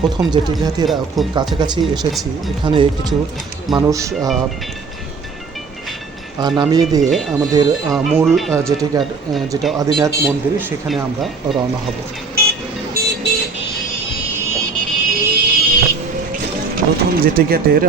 প্রথম জেটিঘাটের খুব কাছাকাছি এসেছি। এখানে কিছু মানুষ নামিয়ে দিয়ে আমাদের মূল জেটিঘাট যেটা আদিনাথ মন্দির, সেখানে আমরা রওনা হব। প্রথম জেটিঘাটের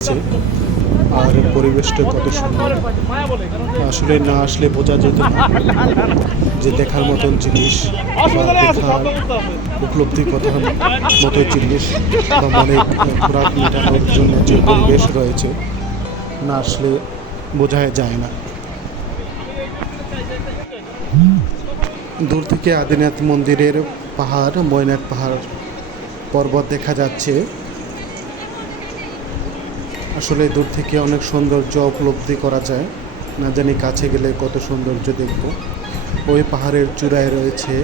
আর পরিবেশটা কত সুন্দর, আসলে না আসলে বোঝা যেত না যে দেখার মতন জিনিস বা দেখার উপলব্ধি কথার মতো জিনিস বা মনে খোরাক মেটানোর জন্য যে পরিবেশ রয়েছে, না আসলে বোঝা যায় না। দূর থেকে আদিনাথ মন্দিরের পাহাড়, মৈনাক পাহাড় পর্বত দেখা যাচ্ছে। আসলে দূর থেকে অনেক সৌন্দর্য উপলব্ধি করা যায়, না জানি কাছে গেলে কত সৌন্দর্য দেখব। ওই পাহাড়ের চূড়ায় রয়েছে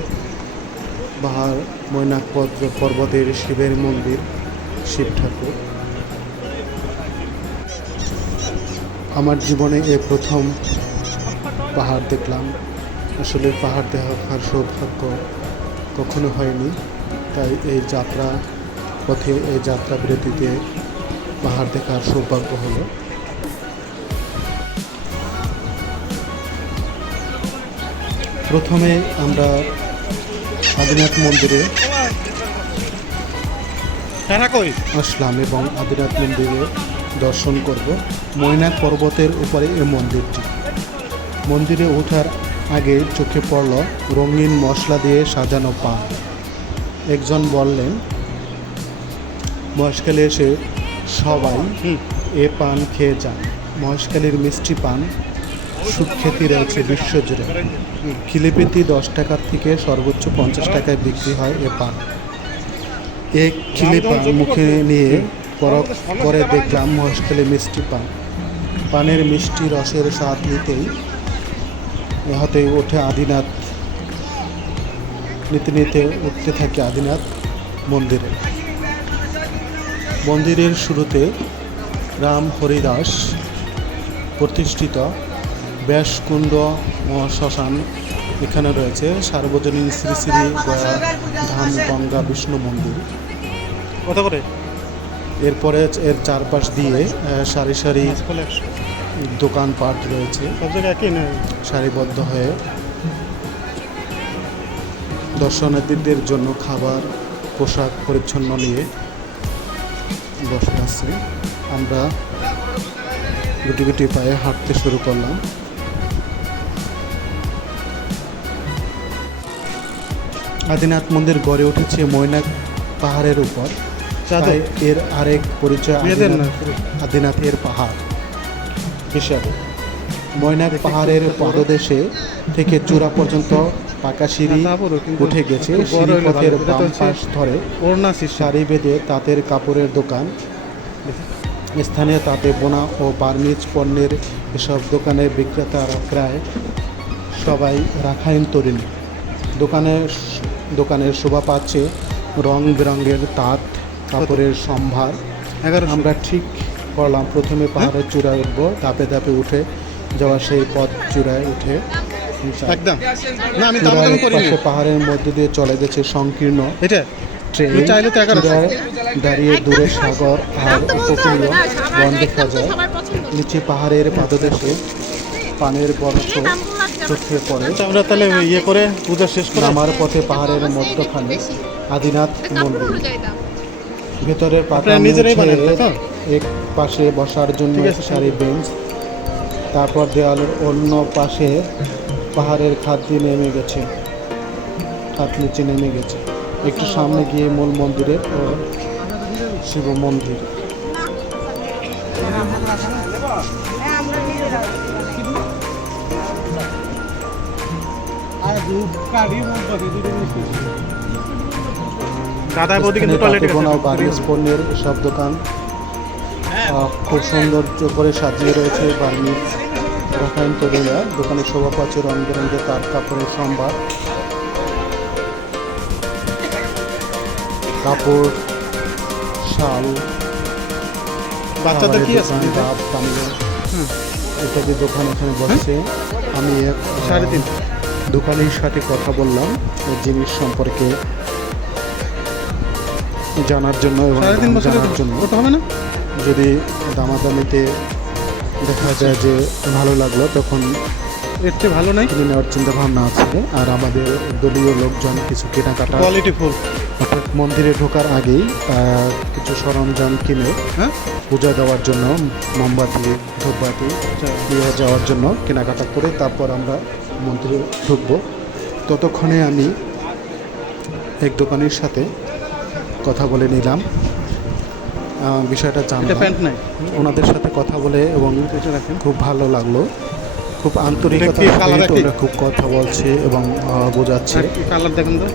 পাহাড় মৈনাক পর্বতের শিবের মন্দির, শিব ঠাকুর। আমার জীবনে এই প্রথম পাহাড় দেখলাম। আসলে পাহাড় দেখার সৌভাগ্য কখনো হয়নি, তাই এই যাত্রা পথে, এই যাত্রা বিরতিতে পাহাড় দেখার সৌভাগ্য হলো। প্রথমে আমরা আদিনাথ মন্দিরে আসলাম এবং আদিনাথ মন্দিরে দর্শন করব। মৈনাক পর্বতের উপরে এই মন্দিরটি। মন্দিরে ওঠার আগে চোখে পড়ল রঙিন মশলা দিয়ে সাজানো পান। একজন বললেন, মহেশখালী এসে সবাই এ পান খেয়ে যান। মহেশখালীর মিষ্টি পান সুখ্যাতি রয়েছে বিশ্বজুড়ে। কিলিপিতি 10 টাকার থেকে সর্বোচ্চ 50 টাকায় বিক্রি হয় এ পান। এক খিলি পান মুখে নিয়ে পরখ করে দেখলাম মহেশখালী মিষ্টি পান। পানের মিষ্টি রসের স্বাদ নিতেই হতেই ওঠে আদিনাথ, নিতে নিতে উঠতে থাকে আদিনাথ মন্দিরে। মন্দিরের শুরুতে রাম হরিদাস প্রতিষ্ঠিত ব্যাসকুণ্ড শ্মশান এখানে রয়েছে। সার্বজনীন শ্রী শ্রী গয়া ধাম গঙ্গা বিষ্ণু মন্দির। কত করে? এরপরে এর চারপাশ দিয়ে সারি সারি দোকানপাট রয়েছে, সারিবদ্ধ হয়ে দর্শনার্থীদের জন্য খাবার, পোশাক পরিচ্ছন্ন নিয়ে বসে আছে। আমরা গুটি গুটি পায়ে হাঁটতে শুরু করলাম। আদিনাথ মন্দির গড়ে উঠেছে মৈনাক পাহাড়ের উপর, তাই এর আরেক পরিচয় আদিনাথের পাহাড় হিসাবে। মৈনাক পাহাড়ের পদদেশে থেকে চূড়া পর্যন্ত পাকা সিঁড়ি উঠে গেছে। সিঁড়িপথের বাম পাশ ধরে সারি বেঁধে তাঁতের কাপড়ের দোকান, স্থানীয় তাঁতে বোনা ও বার্মিজ পণ্যের এসব দোকানের বিক্রেতারা প্রায় সবাই রাখাইন তরুণী। দোকানের শোভা পাচ্ছে রং বেরঙের তাঁত কাপড়ের সম্ভার। আমরা ঠিক করলাম প্রথমে পাহাড়ের চূড়ায় উঠবো, ধাপে ধাপে উঠে যাওয়া সেই পথ চূড়ায় উঠে একদম পাশে পাহাড়ের মধ্যে দিয়ে চলে গেছে সংকীর্ণ ট্রেন। চূড়ায় দাঁড়িয়ে দূরে সাগর আর উপকূলীয় বন দেখা যায়। নিচে পাহাড়ের পাদদেশে পানের বরফ চোখে পড়ে। আমরা তাহলে ইয়ে করে পূজা শেষ করে নামার পথে পাহাড়ের মধ্যখানে আদিনাথ মন্দির। ভেতরের পাতা এক পাশে বসার জন্য সারি বেঞ্চ, তারপর দেওয়ালের অন্য পাশে পাহাড়ের খাদ নেমে গেছে, খাদ নিচে নেমে গেছে। একটু সামনে গিয়ে মূল মন্দিরের ও শিব মন্দির। পণ্যের সব দোকান খুব সৌন্দর্য করে সাজিয়ে রয়েছে। বার্মিজ রাখাইন তরুণীরা দোকানে শোভা পাচ্ছে রং বেরঙের তাঁত কাপড়ের সম্ভার, কাপড়, শাল, বাচ্চাদের কি আছে, ডাব, পানীয় ইত্যাদি দোকান এখানে বসছে। আমি এক দোকানের সাথে কথা বললাম এই জিনিস সম্পর্কে জানার জন্য এবং জানার জন্য। যদি দামাদামিতে দেখা যায় যে ভালো লাগলো, তখন এর চেয়ে ভালো নাই। কিনে নেওয়ার চিন্তা ভাবনা আছে। আর আমাদের দলীয় লোকজন কিছু কেনাকাটা, কোয়ালিটি ফুল। অর্থাৎ মন্দিরে ঢোকার আগেই কিছু সরঞ্জাম কিনে হ্যাঁ, পূজা দেওয়ার জন্য, মোমবাতি ধূপবাতি দিয়ে যাওয়ার জন্য কেনাকাটা করে তারপর আমরা মন্দিরে ঢুকবো। ততক্ষণে আমি এক দোকানের সাথে কথা বলে নিলাম, বিষয়টা এটা জানলাম প্যান্ট নাই। ওনাদের সাথে কথা বলে, এবং এটা রাখেন। খুব ভালো লাগলো। খুব আন্তরিকতা দেখি, কালার সহিত একই। ওরা খুব কথা বলছে এবং বোঝাচ্ছে কালার দেখেন তো।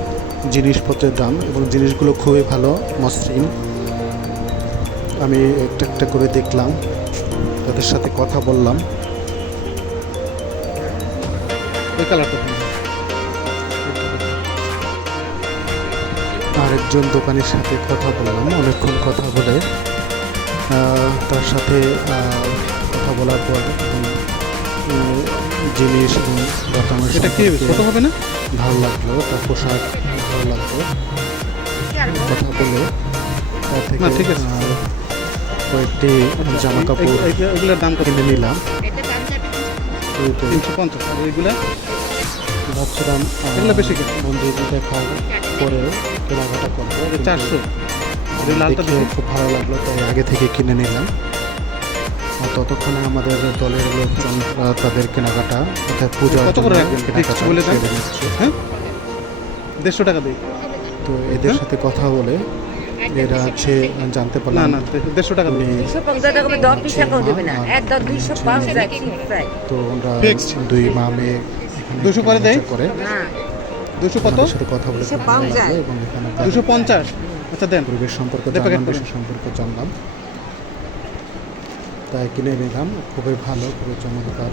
জিনিসপত্রের দাম, এবং জিনিসগুলো খুবই ভালো, মসৃণ। আমি একটা একটা করে দেখলাম, তাদের সাথে কথা বললাম। ওই কালারটা আরেকজন দোকানের সাথে কথা বললাম, অনেকক্ষণ কথা বলে তার সাথে কথা বলার পর জিনিস এবং দোকানের এটা কি ছোট হবে না? ভালো লাগলো, তার পোশাক ভালো লাগলো। কথা বলে তার থেকে না, ঠিক আছে। কয়েকটি জামা কাপড় এগুলোর দাম কত? কিনে নিলাম। এই তো 350। আর এইগুলা ভাবছিলাম এগুলো বেশি কেন? মন্দির দেখার পরে কেনাকাটা করবো। 400। আর এই লালটা দেখে দেখুন। খুব ভালো লাগলো, তাই আগে থেকে কিনে নিলাম। আর ততক্ষণে আমাদের দলের লোকজন তাদের কেনাকাটা, অর্থাৎ পূজার কত করে জন্য রাখবেন? কেনাকাটা ঠিক বলে দেন। সেরে নিচ্ছে। হ্যাঁ, 150 টাকা দিই। তো এদের সাথে কথা বলে এরা আছে জানতে না পারলাম না, 150 টাকা দিই। উনি 250 টাকা করে 10 পিসা করে দেবে না, একদম 250 প্রায়। তো ওরা Fixed। দুই মা মেয়ে এখানে 200 করে দেয়? করে না 200 কত? ওনাদের সাথে কথা বলে খুব ভালো 250 লাগলো, এবং এখানে 250। আচ্ছা দেন। পরিবেশ সম্পর্কে দে প্যাকেট জানলাম, করেন। বিষয় সম্পর্কে জানলাম, তাই কিনে নিলাম। খুবই ভালো, খুবই চমৎকার।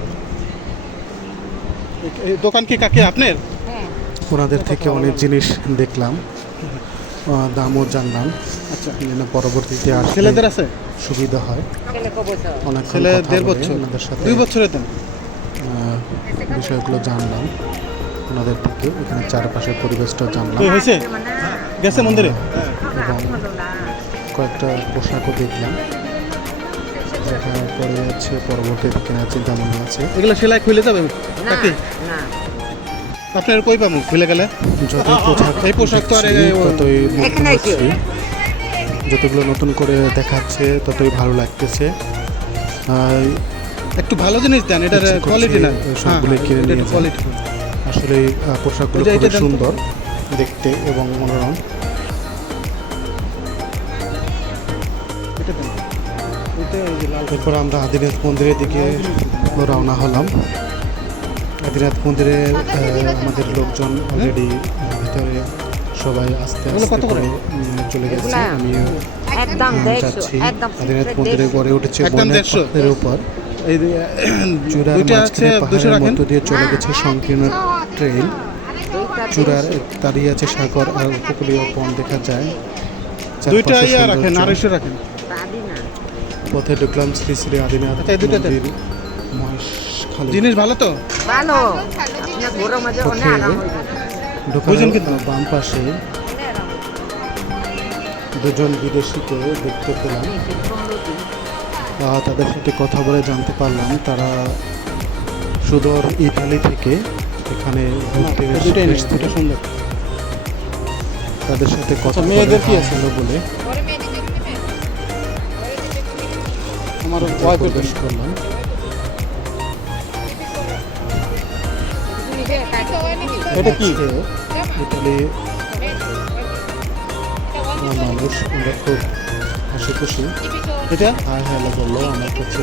এই দোকান কি কাকে আপনার? হ্যাঁ ওনাদের থেকে অনেক জিনিস দেখলাম, দামও জানলাম, আচ্ছা। যেন পরবর্তীতে আসলে ছেলেদের আছে? সুবিধা হয়। ছেলে কবো তো অনেক ছেলে 1.5 বছর, ওনাদের সাথে 2 বছরের দেন। বিষয়গুলো জানলাম ওনাদের থেকে। এখানে চারপাশের পরিবেশটা জানলাম, এই হয়েছে? গেছে মন্দিরে? এবং কয়েকটা পোশাকও দেখলাম। দেখার পরে আছে পরবর্তীতে কেনার চিন্তা ভাবনা আছে। এগুলো সেলাই খুলে যাবে না কাকি? না আপনার কই পাবো খুলে গেলে? যতই পোশাক এই পোশাক তো আর দেখছি, এই- ততই মুগ্ধ এখানে কি? হচ্ছি। যতগুলো নতুন করে দেখাচ্ছে ততই ভালো লাগতেছে। একটু ভালো জিনিস দেন, এটার ইচ্ছে করছে কোয়ালিটি না। সবগুলোই কিনে নিয়ে যান। কোয়ালিটি। আসলে পোশাকগুলো এটা খুবই দেন তো। সুন্দর দেখতে এবং মনোরম। এটা দেন। এটা এই যে লাল। এরপর আমরা আদিনাথ মন্দিরের দিকে রওনা হলাম। আদিনাথ মন্দিরে আমাদের লোকজন অলরেডি ভিতরে সবাই আস্তে এগুলো আস্তে কত করে? করে চলে গেছে। এগুলা? আমিও একদম যাচ্ছি। 150 একদম আদিনাথ মন্দিরে গড়ে উঠেছে একদম বনের 150 পাহাড়ের উপর। এই চূড়ার দুইটা আছে মাঝখানে 200 পাহাড়ের রাখেন। মধ্য দিয়ে চলে গেছে সংকীর্ণ ট্রেল। চূড়ার দাঁড়িয়ে আছে সাগর আর উপকূলীয় বন দেখা যায়। দুইটা চারপাশে ইয়া রাখেন, সৌন্দর্য। 250 রাখেন। পাবি না পথে ঢুকলাম শ্রী শ্রী আদিনাথ আচ্ছা, এই দুটো দেন। মন্দির, মহেশখালী। জিনিস ভালো তো? ভালো আপনার ঘোরের মধ্যে অনেক আরাম হইবে ঢোকার বুঝলেন কিন্তু? বাম পাশে দুজন বিদেশিকে দেখতে পেলাম। তাদের সাথে কথা বলে জানতে পারলাম তারা সুদূর ইতালি থেকে এখানে ঘুরতে এই দুইটাই নেই, এসেছে। দুটো সুন্দর। তাদের সাথে কথা আচ্ছা, মেয়েদের কি বলে আছে? ভালো বলে আমার ভিতরে ওয়াইফের প্রবেশ করলাম। এটা কি? আজকে ইতালি মানুষ আমরা খুব হাসি খুশি এটা হাই হ্যালো বললো আমার কাছে।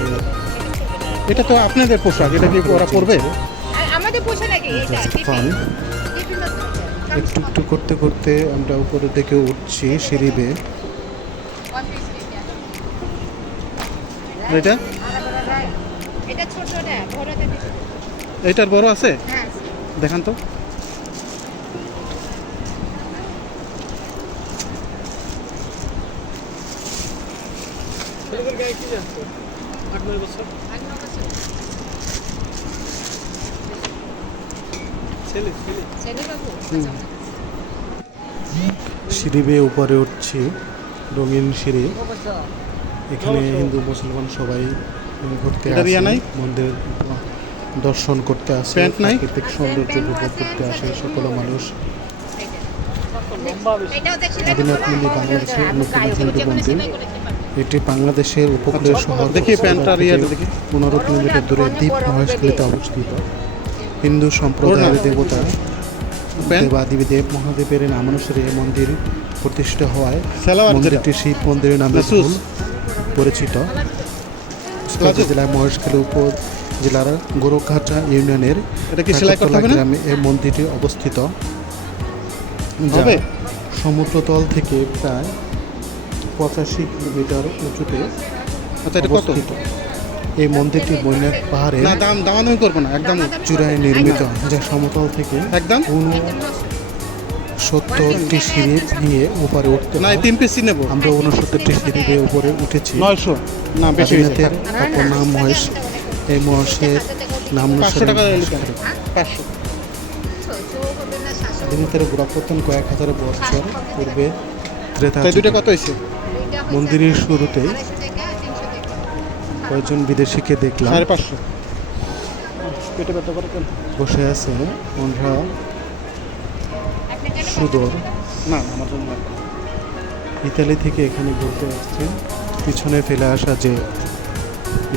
এটা তো আপনাদের পোশাক, এটা কি ওরা করবে? আমাদের পোষা নাকি এটা ফান একটু একটু করতে করতে আমরা উপরের দিকে উঠছি সিঁড়ি বেয়ে। এটা এটা ছোটটা বড়টা বেশি এইটার বড় আছে? হ্যাঁ দেখান তো। ছেলে বাবু সিঁড়ি বেয়ে উপরে উঠছি, রঙিন সিঁড়ি। এখানে হিন্দু মুসলমান সবাই ঘুরতে এটা আসে রিয়া নাই? মন্দির দর্শন করতে আসে, প্যান্ট নাই? প্রাকৃতিক সৌন্দর্য উপভোগ করতে আসে সকল মানুষ। এটাও দেখছি আদিনাথ মন্দির বাংলাদেশের অন্যতম হিন্দু মন্দির। এটি বাংলাদেশের উপকূলীয় শহর দেখি প্যান্টটা আর ইয়েটা দেখি। 15 কিলোমিটার দূরে দ্বীপ মহেশখালীতে অবস্থিত। হিন্দু সম্প্রদায়ের দেবতা প্যান্ট? দেবাদিদেব মহাদেবের নামানুসারে এই মন্দির প্রতিষ্ঠিত হওয়ায় সালোয়ার যেটা? মন্দিরটি শিব মন্দিরের নামে না, শুজ? পরিচিত। জেলার মহেশখালী উপজেলার গোরখঘাটা ইউনিয়নের এটা কি সেলাই করতে হবে না? গ্রামে এই মন্দিরটি অবস্থিত, যা হবে? সমুদ্রতল থেকে প্রায় 85 কিলোমিটার উঁচুতে আচ্ছা, এটা কত? অবস্থিত। এই মন্দিরটি বৈনাক পাহাড়ের না, দামাদামি করবো না, একদম চূড়ায় নির্মিত, যা সমতল থেকে একদম। 69টি সিঁড়ি নিয়ে উপরে উঠতে না, হয়। এই 3 পিসই নেবো। আমরা 69টি সিঁড়ি দিয়ে উপরে উঠেছি। 900 না, বেশি হয়েছে। আদিনাথের অপর নাম মহেশ। এই মহেশের নাম 500 টাকা লিখেন। 500। আদিনাথের গোড়াপত্তন কয়েক হাজার বছর পূর্বে ত্রেতা তাই দুইটা যুগে। কত হয়েছে? মন্দিরের শুরুতেই কয়েকজন বিদেশিকে দেখলাম 550। পেটে ব্যথা করে কেন? বসে আছে। ওনারা সুদূর না, আমার জন্য লাগবে না। ইতালি থেকে এখানে ঘুরতে আসছেন। পিছনে ফেলে আসা যে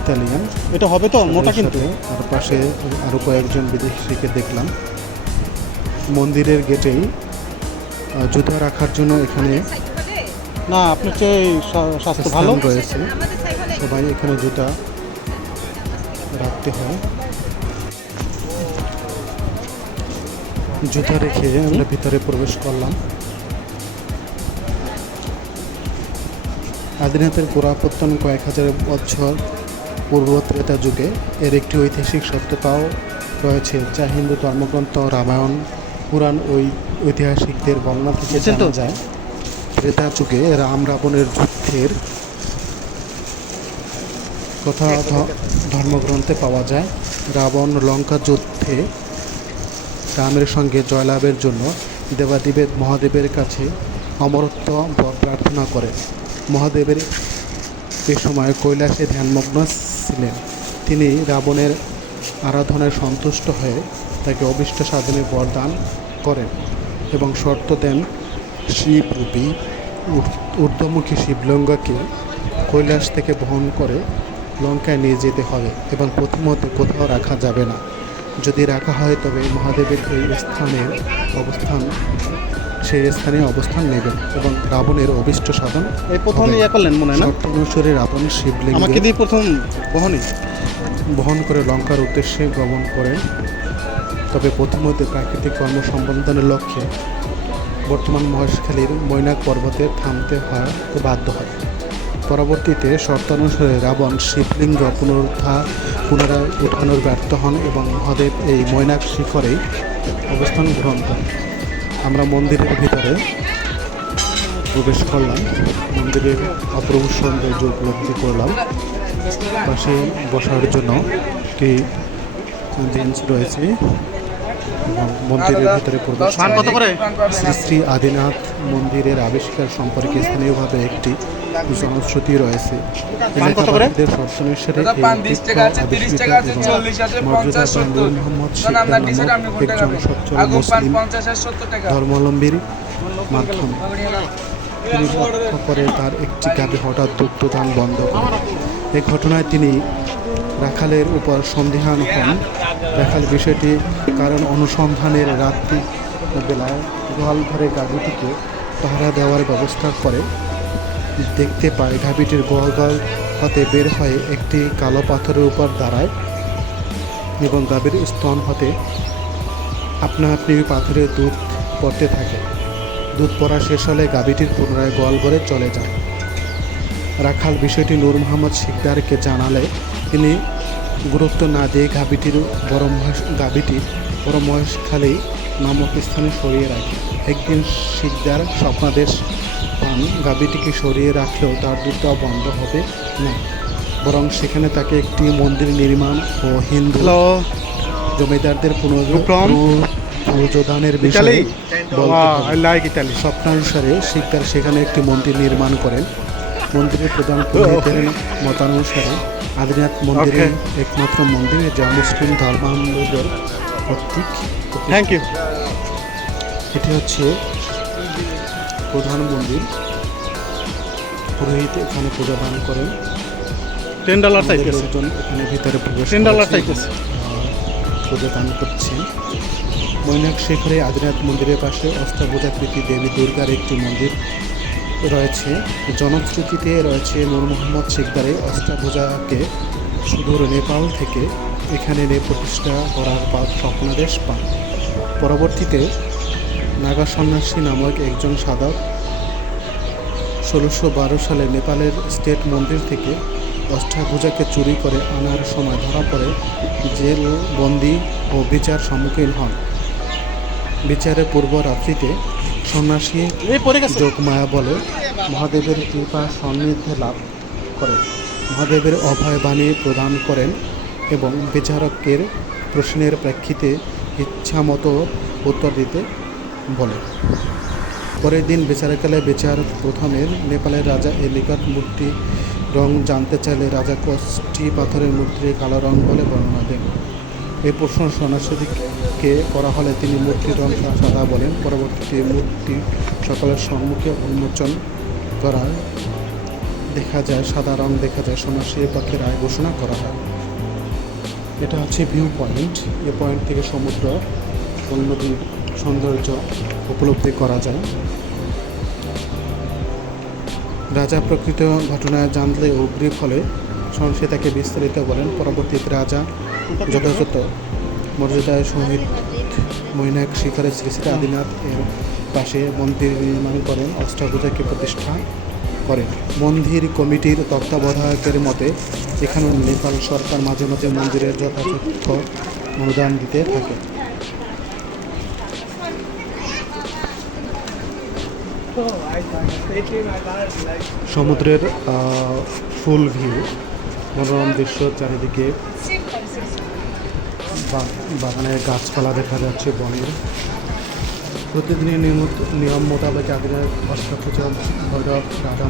ইতালিয়ান, এটা হবে তো মোটা কিন্তু। আর পাশে আরো কয়েকজন বিদেশিকে দেখলাম। মন্দিরের গেটেই জুতা রাখার জন্য এখানে না, আপনার চেয়ে স্বাস্থ্য ভালো। স্থান রয়েছে। সবাই এখানে জুতা রাখতে হয়। জুতা রেখে আমরা ভিতরে প্রবেশ করলাম। আদিনাথের গোড়াপত্তন কয়েক হাজার বছর পূর্ব ত্রেতা যুগে। এর একটি ঐতিহাসিক সত্যতাও রয়েছে, যা হিন্দু ধর্মগ্রন্থ রামায়ণ পুরাণ ঐতিহাসিকদের বর্ণনা থেকে বুঝছেন তো? জানা যায়। ত্রেতা যুগে রাম রাবণের যুদ্ধের কথা ধর্মগ্রন্থে পাওয়া যায়। রাবণ লঙ্কা যুদ্ধে রামের সঙ্গে জয়লাভের জন্য দেবাদিদেব মহাদেবের কাছে অমরত্ব বর প্রার্থনা করেন। মহাদেবের এ সময় কৈলাসে ধ্যানমগ্ন ছিলেন। তিনি রাবণের আরাধনায় সন্তুষ্ট হয়ে তাকে অভীষ্ট সাধনের বরদান করেন এবং শর্ত দেন শিবরূপী ঊর্ধ্বমুখী শিবলিঙ্গকে কৈলাস থেকে বহন করে লঙ্কায় নিয়ে যেতে হবে এবং প্রথমত কোথাও রাখা যাবে না। যদি রাখা হয় তবে মহাদেবের সেই স্থানে অবস্থান নেবেন এবং রাবণের অভীষ্ট সাধন এই প্রথম হবে। ইয়ে করলেন মনে হয় না? শর্ত অনুসারে রাবণ আমাকে শিবলিঙ্গে দিয়ে প্রথম বহনই। বহন করে লঙ্কার উদ্দেশ্যে গমন করেন। তবে প্রথমত প্রাকৃতিক কর্ম সম্পাদনের লক্ষ্যে বর্তমান মহেশখালীর মৈনাক পর্বতে থামতে বাধ্য হয়। পরবর্তীতে শর্তানুসারে রাবণ শিবলিঙ্গ পুনরায় উঠানোর ব্যর্থ হন এবং মহাদেব এই মৈনাক শিখরেই অবস্থান গ্রহণ করেন। আমরা মন্দিরের ভিতরে প্রবেশ করলাম। মন্দিরের অপূর্ব সৌন্দর্য উপলব্ধি করলাম। পাশে বসার জন্য একটি বেঞ্চ রয়েছে এবং মন্দিরের ভিতরে প্রবেশ ধান কত করে? শ্রী শ্রী আদিনাথ মন্দিরের আবিষ্কার সম্পর্কে স্থানীয়ভাবে একটি জনশ্রুতি রয়েছে। পান কত করে? এলাকাবাসীদের শর্তানুসারে এই তীর্থ আবিষ্কৃত এবং মর্যাদা নূর মোহাম্মদ শিকদার নামক একজন সচ্ছল মুসলিম ধর্মাবলম্বীর মাধ্যমে তিনি লক্ষ্য করে তার একটি গাভী হঠাৎ দুগ্ধদান বন্ধ করে। এই ঘটনায় তিনি রাখালের উপর সন্দিহান হন। রাখাল বিষয়টি কারণ অনুসন্ধানের রাত্রি বেলায় গোয়াল ঘরে গাভীটিকে পাহারা দেওয়ার ব্যবস্থা করে। দেখতে পায় গাভীটির গোয়াল হতে বের হয়ে একটি কালো পাথরের উপর দাঁড়ায় এবং গাভীর স্তন হতে আপনা আপনি পাথরের দুধ পড়তে থাকে। দুধ পড়া শেষ হলে গাভীটির পুনরায় গোয়াল ঘরে চলে যায়। রাখাল বিষয়টি নূর মোহাম্মদ শিকদারকে জানালে তিনি গুরুত্ব না দিয়ে গাভীটি বড় মহেশখালী নামক স্থানে সরিয়ে রাখে। একদিন শিকদার স্বপ্নাদেশ পান গাভীটিকে সরিয়ে রাখলেও তার দুধটাও বন্ধ হবে না, বরং সেখানে তাকে একটি মন্দির নির্মাণ ও হিন্দু জমিদারদের পুনরুদ্ধানের বিষয়ে বলতে হবে। স্বপ্নানুসারে শিকদার সেখানে একটি মন্দির নির্মাণ করেন মন্দিরের প্রধান পুরোহিতের মতানুসারে আদিনাথ মন্দিরের একমাত্র মন্দির যা মুসলিম ধর্মাবলম্বীদের কর্তৃক থ্যাংক ইউ। এটি হচ্ছে প্রধান মন্দির। পুরোহিত এখানে পূজা দান করেন। $10 আমাদের চাইতেছে। লোকজন এখানে ভিতরে প্রবেশ $10 করেছে, চাইতেছে। পূজা দান করছেন। মৈনাক শিখরে আদিনাথ মন্দিরের পাশে অষ্টাভুজাকৃতি দেবী দুর্গার একটি মন্দির রয়েছে। জনশ্রুতিতে রয়েছে নূর মোহাম্মদ শিকদারে অষ্টাভুজাকে সুদূর নেপাল থেকে এখানে এনে প্রতিষ্ঠা করার স্বপ্নাদেশ পান। পরবর্তীতে নাগা সন্ন্যাসী নামক একজন সাধক 1612 সালে নেপালের স্টেট মন্দির থেকে অষ্টাভুজাকে চুরি করে আনার সময় ধরা পড়ে জেল বন্দি ও বিচার সম্মুখীন হন। বিচারের পূর্ব রাত্রিতে সন্ন্যাসী এই পড়ে গেছে। যোগমায়া বলে মহাদেবের কৃপা সান্নিধ্যে লাভ করে মহাদেবের অভয় বাণী প্রদান করেন এবং বিচারকের প্রশ্নের প্রেক্ষিতে ইচ্ছামতো উত্তর দিতে বলে। পরের দিন বিচারকালে বিচার প্রথমে নেপালের রাজা এর নিকট মূর্তি রং জানতে চাইলে রাজা কষ্টি পাথরের মূর্তির কালো রং বলে বর্ণনা দেন। এই প্রশ্ন সন্ন্যাসীকে করা হলে তিনি মূর্তির রং সাদা বলেন। পরবর্তীতে মূর্তি সকলের সম্মুখে উন্মোচন করায় দেখা যায় সাদা রং দেখা যায়। সন্ন্যাসীর পক্ষে রায় ঘোষণা করা হয়। এটা হচ্ছে ভিউ পয়েন্ট। এ পয়েন্ট থেকে সমুদ্র ও নদীর সৌন্দর্য উপলব্ধি করা যায়। রাজা প্রকৃত ঘটনা জানলে অগ্রিম ফলে সন্ন্যাসী তাকে বিস্তারিত বলেন। পরবর্তীতে রাজা যথাযথ মর্যাদায় সহিত মৈনাক শিখরে শ্রী শ্রী আদিনাথ এর পাশে মন্দির নির্মাণ করেন, অষ্টাভুজাকে প্রতিষ্ঠা করেন। মন্দির কমিটির তত্ত্বাবধায়কের মতে এখানে নেপাল সরকার মাঝে মাঝে মন্দিরের যথাযথ অনুদান দিতে থাকে। সমুদ্রের ফুল ভিউ, মনোরম দৃশ্য, চারিদিকে বাগানের গাছপালা দেখা যাচ্ছে বনের। প্রতিদিনের নিয়ম মোতাবেক আদিনাথ অষ্টাভুজা ভৈরব রাধা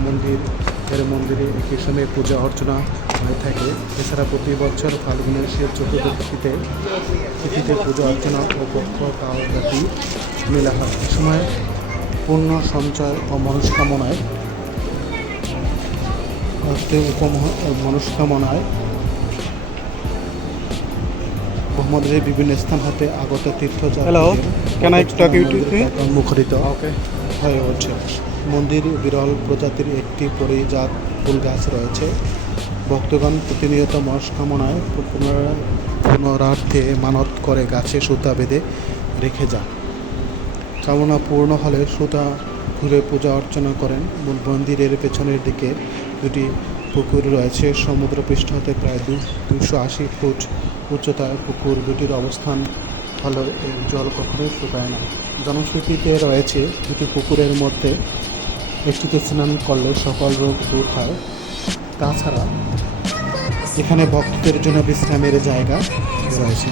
মন্দিরে একই সময়ে পূজা অর্চনা হয়ে থাকে। এছাড়া প্রতি বছর ফাল্গুনের শেষ চতুর্থীতে তিথিতে পূজা অর্চনা ও পক্ষ কালব্যাপী মেলা হয়। এ সময় পূর্ণ সঞ্চয় ও মনস্কামনায় মোহাম্মদের বিভিন্ন স্থান হতে আগত তীর্থযাত্রীদের মুখরিত হয়ে ওঠে। মন্দির বিরল প্রজাতির একটি পরিজাত ফুল গাছ রয়েছে। ভক্তগণ প্রতিনিয়ত মনস্কামনায় পুনরার্থে মানত করে গাছে সুতা বেঁধে রেখে যান। কামনা পূর্ণ হলে সুতা ঘুরে পূজা অর্চনা করেন। মন্দিরের পেছনের দিকে দুটি পুকুর রয়েছে। সমুদ্রপৃষ্ঠ হতে প্রায় 280 ফুট উচ্চতায় পুকুর দুটির অবস্থান হলো এর জল কখনোই শুকায় না। জনশ্রুতিতে রয়েছে দুটি পুকুরের মধ্যে একটিতে স্নান করলে সকল রোগ দূর হয়। তাছাড়া এখানে ভক্তদের জন্য বিশ্রামের জায়গা রয়েছে।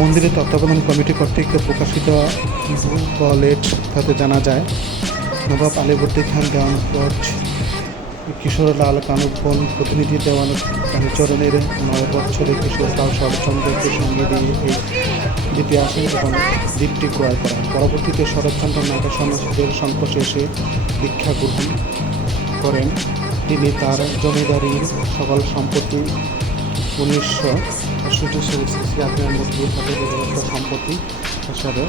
মন্দিরের তত্ত্বাবধান কমিটি কর্তৃক প্রকাশিত বুকলেট তাতে জানা যায় নবাব আলীবর্দী খান, দেওয়ানগঞ্জ কিশোরলাল কানুপন প্রতিনিধি দেওয়ান কালীচরণের 9 বছরের কিশোরলাল শরৎচন্দ্রকে সঙ্গে দিয়ে এই দ্বীপে আসেন এবং দ্বীপটি ক্রয় করেন। পরবর্তীতে শরৎচন্দ্র নাগা সন্ন্যাসীদের সংস্পর্শে এসে দীক্ষা গ্রহণ করেন। তিনি তার জমিদারির সকল সম্পত্তি 1968 সালে শ্রী আদিনাথ মন্দির সম্পত্তি হিসাবে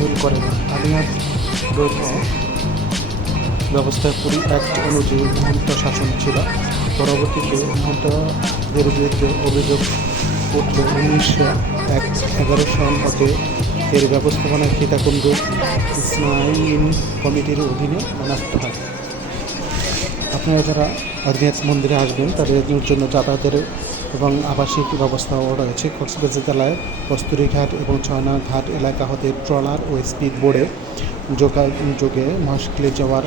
উইল করেন। আদিনাথ দ্বৈত ব্যবস্থায় পুরী অ্যাক্ট অনুযায়ী মহন্ত শাসন ছিল। পরবর্তীতে মহন্তদের বিরুদ্ধে অভিযোগ উঠলে 1911 সন হতে এর ব্যবস্থাপনায় সীতাকুণ্ড ইসলাম কমিটির অধীনে অনাস্থ হয়। আপনারা যারা আদিনাথ মন্দিরে আসবেন তাদের জন্য যাতায়াতের এবং আবাসিক ব্যবস্থাও রয়েছে। কক্সবাজার জেলায় কস্তুরীঘাট এবং ছয়না ঘাট এলাকা হতে ট্রলার ও স্পিড বোর্ডে যোগে মহেশখালী যাওয়ার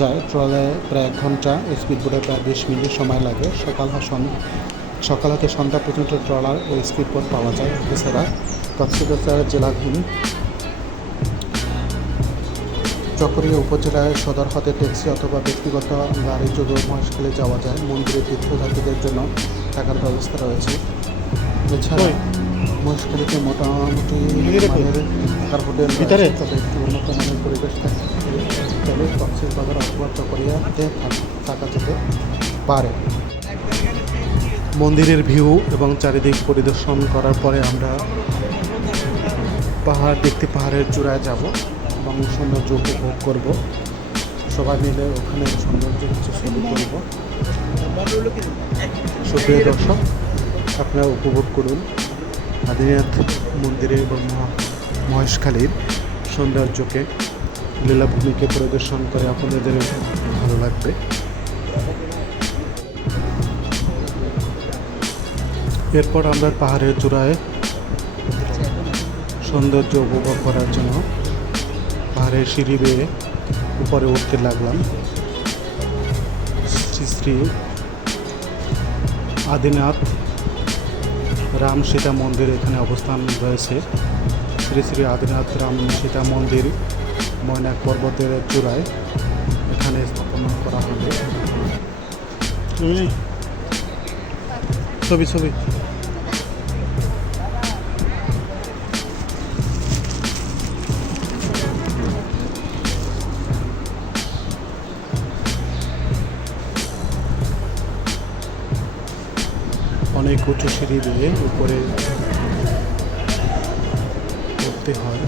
যায়। ট্রলারে প্রায় 1 ঘন্টা, স্পিড বোর্ডে প্রায় 20 মিনিট সময় লাগে। সকাল হতে সন্ধ্যা পর্যন্ত ট্রলার ও স্পিড বোট পাওয়া যায়। এছাড়া কক্সবাজার জেলাধীন চকরিয়া উপজেলায় সদর হতে ট্যাক্সি অথবা ব্যক্তিগত গাড়ি যোগে মহেশখালী যাওয়া যায়। মন্দিরে তীর্থযাত্রীদের জন্য থাকার ব্যবস্থা রয়েছে। এছাড়া মহেশখালীতে মোটামুটি মানের থাকার হোটেল ভিতরে? রয়েছে, তবে একটু উন্নত মানের পরিবেশ থাকে তবে কক্সবাজার অথবা চকরিয়াতে থাকা যেতে পারে। মন্দিরের ভিউ এবং চারিদিক পরিদর্শন করার পরে আমরা পাহাড়ের চূড়ায় যাব এবং সৌন্দর্য উপভোগ করব। সবাই মিলে ওখানে সৌন্দর্য কিছু ছবি করব। সুপ্রিয় দর্শক, আপনারা উপভোগ করুন আদিনাথ মন্দিরে এবং মহেশখালীর সৌন্দর্যকে, লীলাভূমিকে পরিদর্শন করে আপনাদের ভালো লাগবে। এরপর আমরা পাহাড়ের চূড়ায় সৌন্দর্য উপভোগ করার জন্য পাহাড়ের সিঁড়ি বেয়ে উপরে উঠতে লাগলাম। শ্রী শ্রী আদিনাথ রাম সীতা মন্দির এখানে অবস্থান রয়েছে। শ্রী শ্রী আদিনাথ রাম সীতা মন্দির ময়নাক পর্বতের চূড়ায় এখানে স্থাপনা করা হবে। ছবি ছবি অনেক উঁচু সিঁড়ি দিয়ে উপরে উঠতে হয়।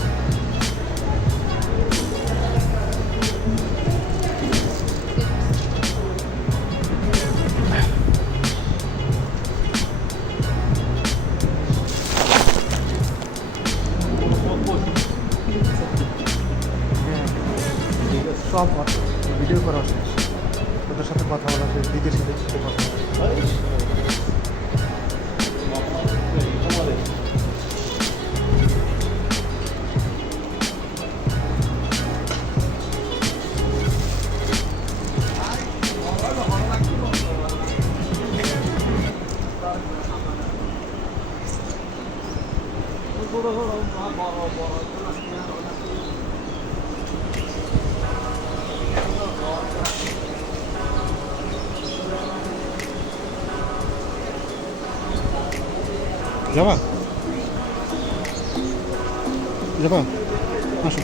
সব ভিডিও করা শেষ, ওদের সাথে কথা বলা শেষ, বিদেশিদের সাথে কথা বলা শেষ। যাবা যাবা আসো।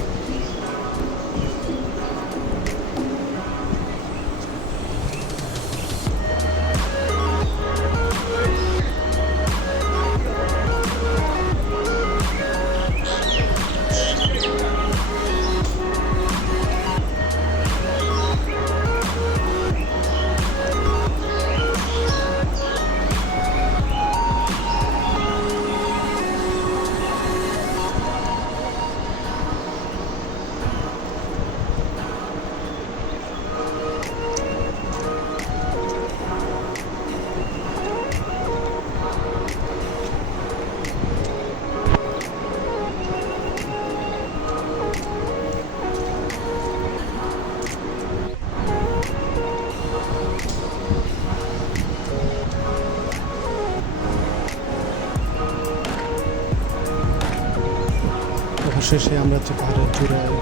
অবশেষে আমরা যে পাহাড়ের চূড়ায়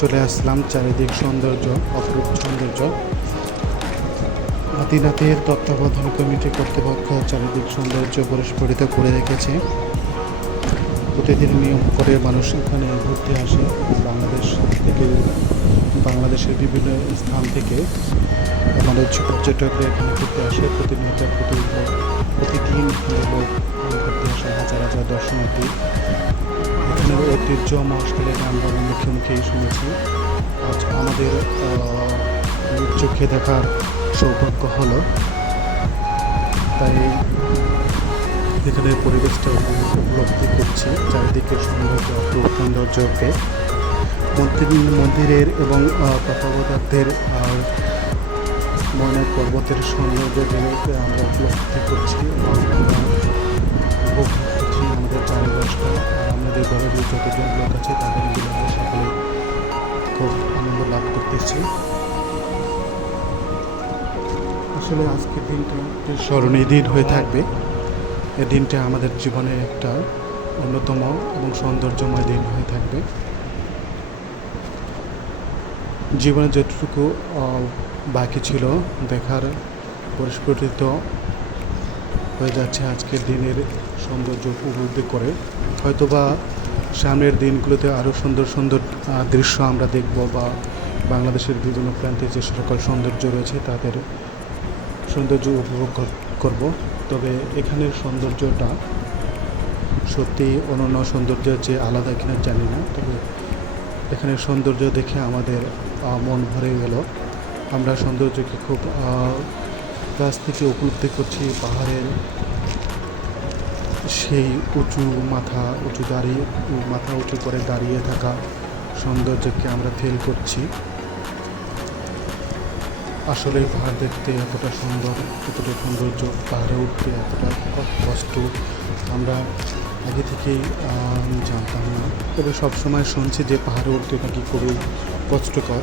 চলে আসলাম। চারিদিক সৌন্দর্য, অপরূপ সৌন্দর্য। আদিনাথের তত্ত্বাবধান কমিটি কর্তৃপক্ষ চারিদিক সৌন্দর্য পরিস্ফুটিত করে রেখেছে। প্রতিদিন নিয়ম করে মানুষ এখানে ঘুরতে আসে। বাংলাদেশের বিভিন্ন স্থান থেকে আমাদের পর্যটকরা এখানে ঘুরতে আসে। প্রতিনিয়ত প্রতিদিন লোক ঘুরতে আসে, হাজার হাজার দর্শনার্থী। এখানের ঐতিহ্য মহেশখালীর আমরা মুখে মুখেই শুনেছি। আজ আমাদের চোখে দেখার সৌভাগ্য হলো, তাই এখানে পরিবেশটা উপলব্ধি করছি। চারিদিকে সৌন্দর্যকে মন্দিরের এবং তত্ত্বাবধায়কদের ময়নাক পর্বতের সৌন্দর্যকে আমরা উপলব্ধি করছি এবং আমরা উপভোগ করছি আমাদের চারিপাশটা। আর আমাদের ঘরের যতজন লোক আছে তাদের মিলে আমরা সকলে খুব আনন্দ লাভ করতেছি। আসলে আজকের দিনটা স্মরণীয় দিন হয়ে থাকবে। এই দিনটা আমাদের জীবনের একটা অন্যতম এবং সৌন্দর্যময় দিন হয়ে থাকবে। জীবনে যতটুকু বাকি ছিল দেখার পরিস্ফুটিত হয়ে যাচ্ছে আজকের দিনের সৌন্দর্য উপলব্ধি করে। হয়তোবা সামনের দিনগুলোতে আরও সুন্দর সুন্দর দৃশ্য আমরা দেখব, বা বাংলাদেশের বিভিন্ন প্রান্তে যে সকল সৌন্দর্য রয়েছে তাদের সৌন্দর্য উপভোগ করব। তবে এখানের সৌন্দর্যটা সত্যি অনন্য সৌন্দর্যের যে আলাদা কিনা জানি না, তবে এখানের সৌন্দর্য দেখে আমাদের মন ভরে গেল। আমরা সৌন্দর্যকে খুব কাছ থেকে উপলব্ধি করছি। পাহাড়ের সেই মাথা উঁচু করে দাঁড়িয়ে থাকা সৌন্দর্যকে আমরা ফিল করছি। আসলে পাহাড় দেখতে এতটা সুন্দর, এতটা সৌন্দর্য, পাহাড়ে উঠতে এতটা কষ্ট আমরা আগে থেকেই জানতাম না। তবে সবসময় শুনছি যে পাহাড়ে উঠতে নাকি খুবই কষ্টকর,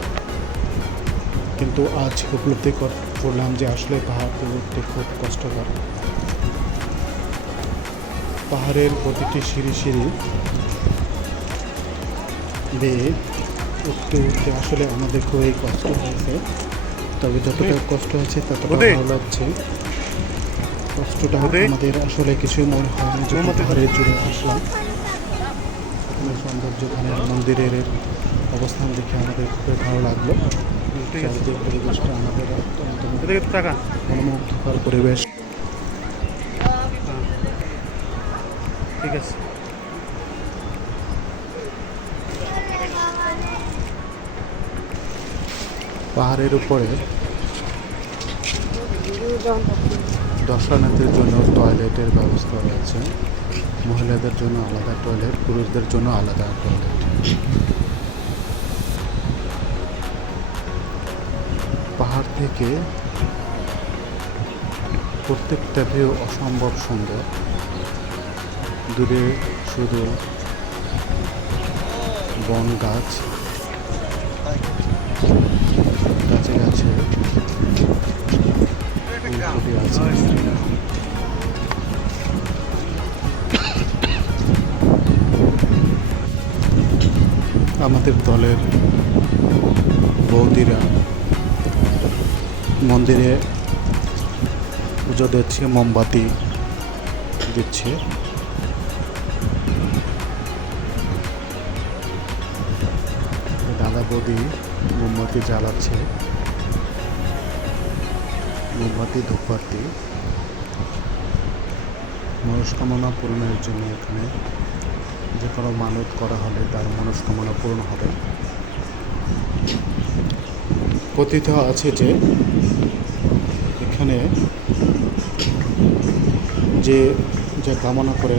কিন্তু আজ উপলব্ধি করলাম যে আসলে পাহাড়ে উঠতে খুব কষ্টকর। পাহাড়ের প্রতিটি সিঁড়ি বেয়ে উঠতে আসলে আমাদের খুবই কষ্ট হয়েছে। তবে যতটা কষ্ট আছে ততটা ভালো লাগছে। কষ্টটা আমাদের আসলে কিছুই মনে হয় না। যখন পাহাড়ের জুড়ে আসলাম, এখানে সৌন্দর্য, এখানে মন্দিরের অবস্থান দেখে আমাদের খুবই ভালো লাগলো। চারিদিক পরিবেশটা আমাদের অত্যন্ত মনোমুগ্ধকর পরিবেশ। ঠিক আছে। পাহাড়ের উপরে দর্শনার্থীর জন্য টয়লেটের ব্যবস্থা রয়েছে। মহিলাদের জন্য আলাদা টয়লেট, পুরুষদের জন্য আলাদা টয়লেট। পাহাড় থেকে প্রত্যেকটা ভিউ অসম্ভব সুন্দর। দূরে শুধু বন গাছ, গাছে গাছে ফুটে আছে। আমাদের দলের বৌদিরা মন্দিরে পুজো দিচ্ছে, মোমবাতি দিচ্ছে। দাদা বৌদি মোমবাতি জ্বালাচ্ছে, মোমবাতি ধূপবাতি মনস্কামনা পূরণের জন্য। এখানে যে কোনো মানত করা হলে তার মনস্কামনা পূরণ হবে। কথিত আছে যে এখানে যে যা কামনা করে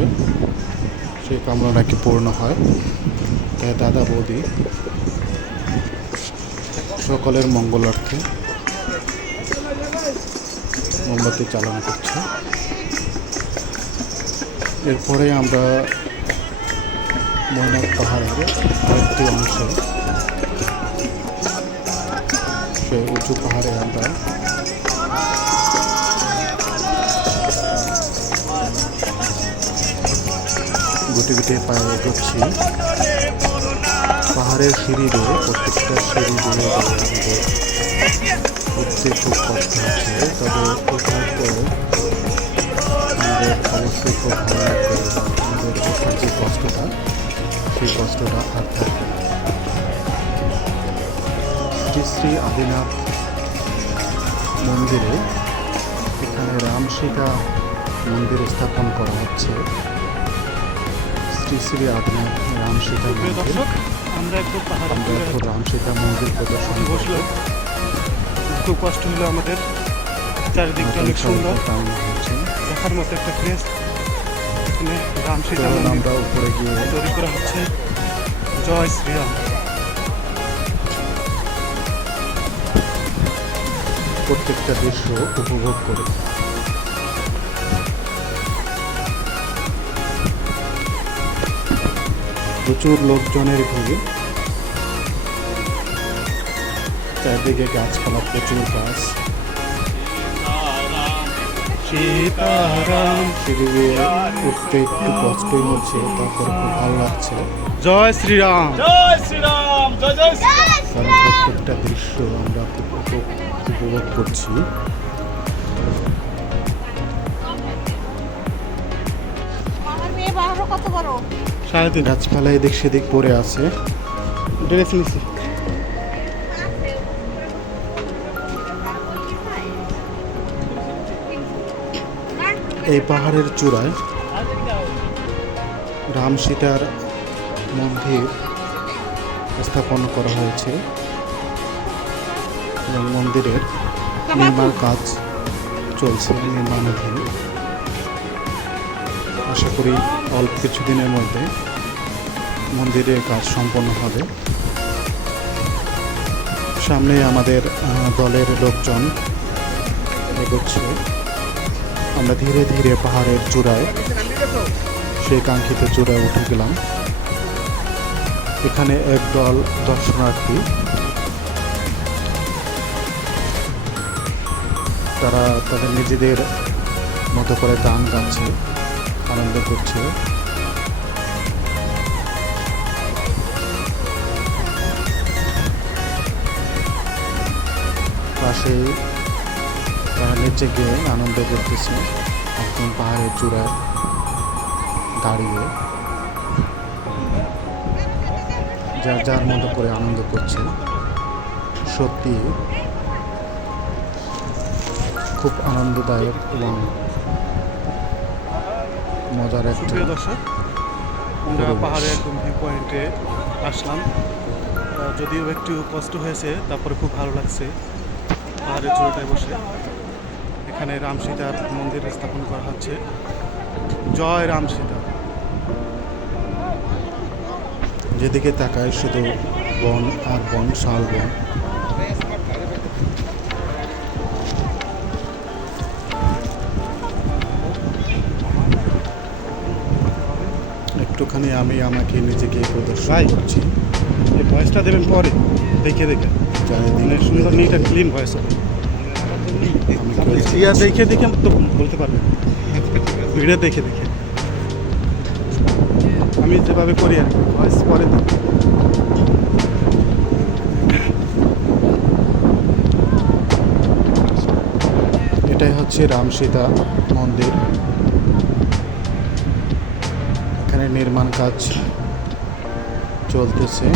সেই কামনা নাকি পূর্ণ হয়। তাই দাদা বৌদি সকলের মঙ্গলার্থে মোমবাতি চালনা করছে। এরপরে আমরা ময়নাক পাহাড়ের আরেকটি অংশে, সেই উঁচু পাহাড়ে আমরা গুটি গুটি পায়ে এগোচ্ছি। পাহাড়ের সিঁড়ি দিয়ে, প্রত্যেকটা সিঁড়ি দিয়ে উঠতে খুব কষ্ট হচ্ছে। তবে ওঠার পরে আমাদের অবশ্যই খুব ভালো লাগবে। আমাদের ওঠার যে কষ্টটা, সেই কষ্টটা আর থাকবে না। শ্রী শ্রী আদিনাথ মন্দিরে এখানে রাম সীতা মন্দির স্থাপন করা হচ্ছে। শ্রী শ্রী আদিনাথ রাম সীতা মন্দির। আমরা একটু আমরা এখন রাম সীতা মন্দির প্রদর্শন বসলো, খুব কষ্ট হলো আমাদের। চারিদিকটা অনেক সুন্দর, হচ্ছে দেখার মতো একটা প্লেস। এখানে রাম সীতা মন্দির আমরা উপরে গিয়ে তৈরি করা হচ্ছে। জয় শ্রীরাম। প্রত্যেকটা দৃশ্য উপভোগ করি। প্রচুর লোকজনের ভিড়, চারদিকে গাছপালা, প্রচুর গাছ। সীতারাম। সিঁড়ি দিয়ে উঠতে একটু কষ্টই হচ্ছে, তারপরে খুব ভালো লাগছে। জয় শ্রীরাম। জয় শ্রীরাম, জয় জয় শ্রীরাম। কারণ প্রত্যেকটা দৃশ্য আমরা উপভোগ করছি। আমার মেয়ে বারো কত বড় 3.5 গাছপালা এদিক সেদিক পড়ে আছে। ড্রেস নিচ্ছি। এই পাহাড়ের চূড়ায় রাম সীতার মন্দির স্থাপন করা হয়েছে এবং মন্দিরের নির্মাণ কাজ চলছে, নির্মাণাধীন। আশা করি অল্প কিছুদিনের মধ্যে মন্দিরের কাজ সম্পন্ন হবে। সামনে আমাদের দলের লোকজন এগোচ্ছে। আমরা ধীরে ধীরে পাহাড়ের চূড়ায়, সেই কাঙ্ক্ষিত চূড়ায় উঠে গেলাম। এখানে একদল দর্শনার্থী, তারা তাদের নিজেদের মতো করে গান গাচ্ছে, আনন্দ করছে। পাশে তারা নিচে গিয়ে আনন্দ করতেছে, একদম পাহাড়ের চূড়ায় দাঁড়িয়ে যার যার মতো করে আনন্দ করছে। সত্যি খুব আনন্দদায়ক এবং মজার একটা প্রিয় দর্শক, আমরা পরিবেশ। পাহাড়ে একদম ভিউ পয়েন্টে আসলাম। যদিও একটু কষ্ট হয়েছে, তারপরে খুব ভালো লাগছে পাহাড়ের চূড়াটায় বসে। এখানে রাম সীতার মন্দির স্থাপন করা হচ্ছে। জয় রাম সীতা। যেদিকে তাকায় শুধু বন আর বন, শাল বন। একটুখানি আমি আমাকে নিজেকে প্রদর্শন করছি। এই ভয়েসটা দেবেন পরে, দেখে দেখে, চারিদিকে মানে সুন্দর নিট অ্যান্ড ক্লিন ভয়েস হবে। আমি ইয়া দেখে দেখে তো বলতে পারবেন, ভিডিও দেখে দেখে। আমি যেভাবে করি আর কি, ভয়েস পরে দিই। এটাই হচ্ছে রাম সীতা মন্দির। এখানে নির্মাণ কাজ চলতেছে।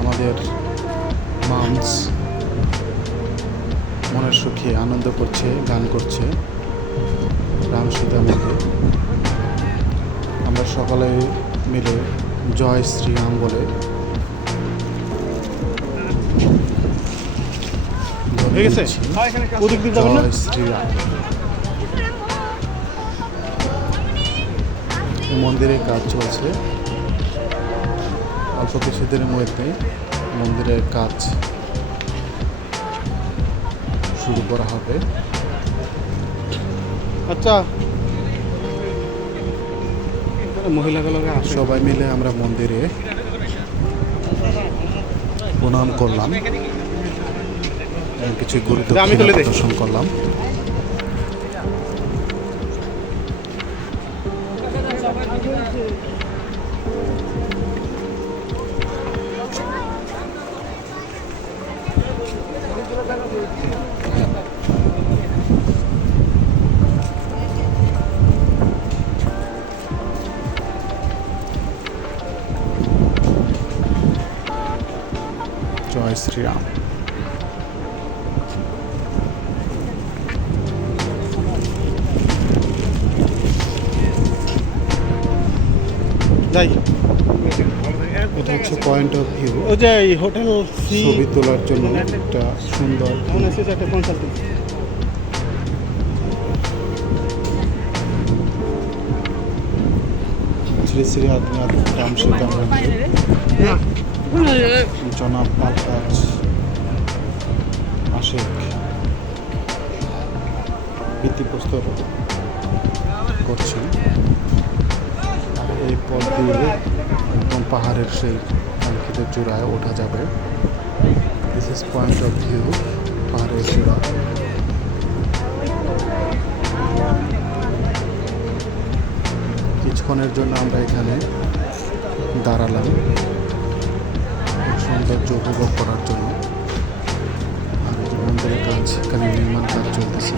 আমাদের মামস মনের সুখে আনন্দ করছে, গান করছে রাম সীতা মন্দির। আমরা সকলে মিলে জয় শ্রীরাম বলে ধ্বনি হয়ে গেছে? দিচ্ছি। ওদিক দিয়ে যাবেন না? জয় শ্রীরাম। এই মন্দিরে কাজ চলছে। অল্প কিছুদিনের মধ্যে মন্দিরের কাজ শুরু করা হবে। আচ্ছা, মহিলাগুলোকে আসে। সবাই মিলে আমরা মন্দিরে প্রণাম করলাম এবং কিছু গুরুত্ব আমি তুলে দেখি। প্রদর্শন করলাম। জয় শ্রীরাম। যাই, এটা হচ্ছে পয়েন্ট অফ ভিউ। ওই যে এই হোটেল সি ছবি তোলার জন্য একটা সুন্দর কেমন আছে একটা কনসালটেন্সি। শ্রী শ্রী আদিনাথ রাম সীতা মন্দির, জনাব আলহাজ আশেক ভিত্তিপ্রস্তর করছেন। এই পথ দিয়ে একদম পাহাড়ের সেই কাঙ্ক্ষিত চূড়ায় ওঠা যাবে। This is point of view পাহাড়ের চূড়া। কিছুক্ষণের জন্য আমরা এখানে দাঁড়ালাম সৌন্দর্য উপভোগ করার জন্য। আর এই যে মন্দিরের কাজ, এখানে নির্মাণ কাজ চলতেছে।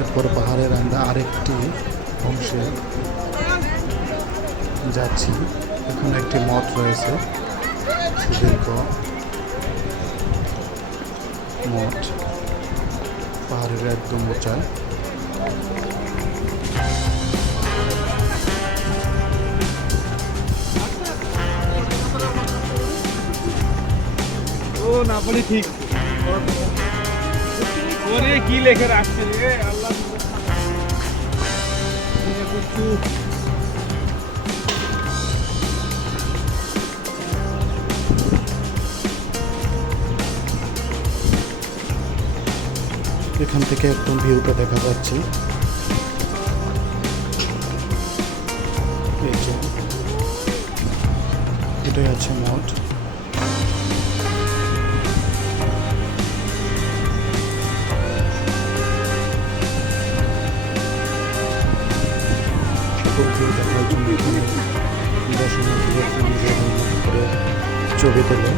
এরপর পাহাড়ের আমরা আরেকটি অংশে যাচ্ছি। এখানে একটি মঠ রয়েছে, সুদীর্ঘ মঠ, পাহাড়ের একদম উঁচায়। ও না বলি ঠিক ওরে কি লেখে রাখছে রে আল্লাহ এখান থেকে একদম ভিউটা দেখা যাচ্ছে। এই যে এটাই আছে মঠ। ভিউ দেখার জন্য এখানে দর্শনার্থীদের মানুষের করে ছবি তোলে।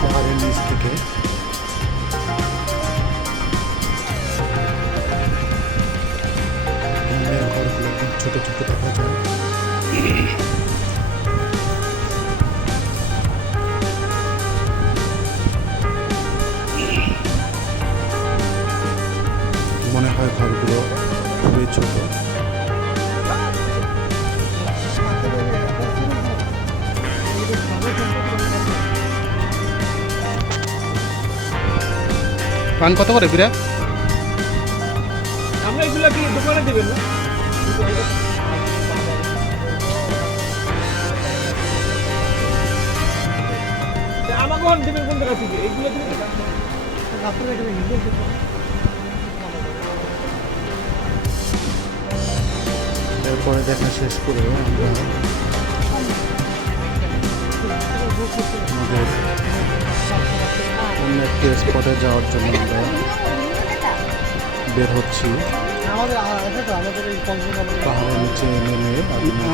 পাহাড়ের নিচ থেকে গ্রামের ঘরগুলো খুব ছোট ছোট দেখা যায়। মনে হয় ঘরগুলো খুবই ছোট। পান কত করে বিরা? আমরা এগুলা কি দোকানে দেবেন না আমাকে দেবেন কোন জায়গা থেকে এইগুলো দেবেন এরপরে দেখা শেষ করে আমরা আমাদের অন্য একটি স্পটে যাওয়ার জন্য আমরা বের হচ্ছি। পাহাড়ের নিচে নেমে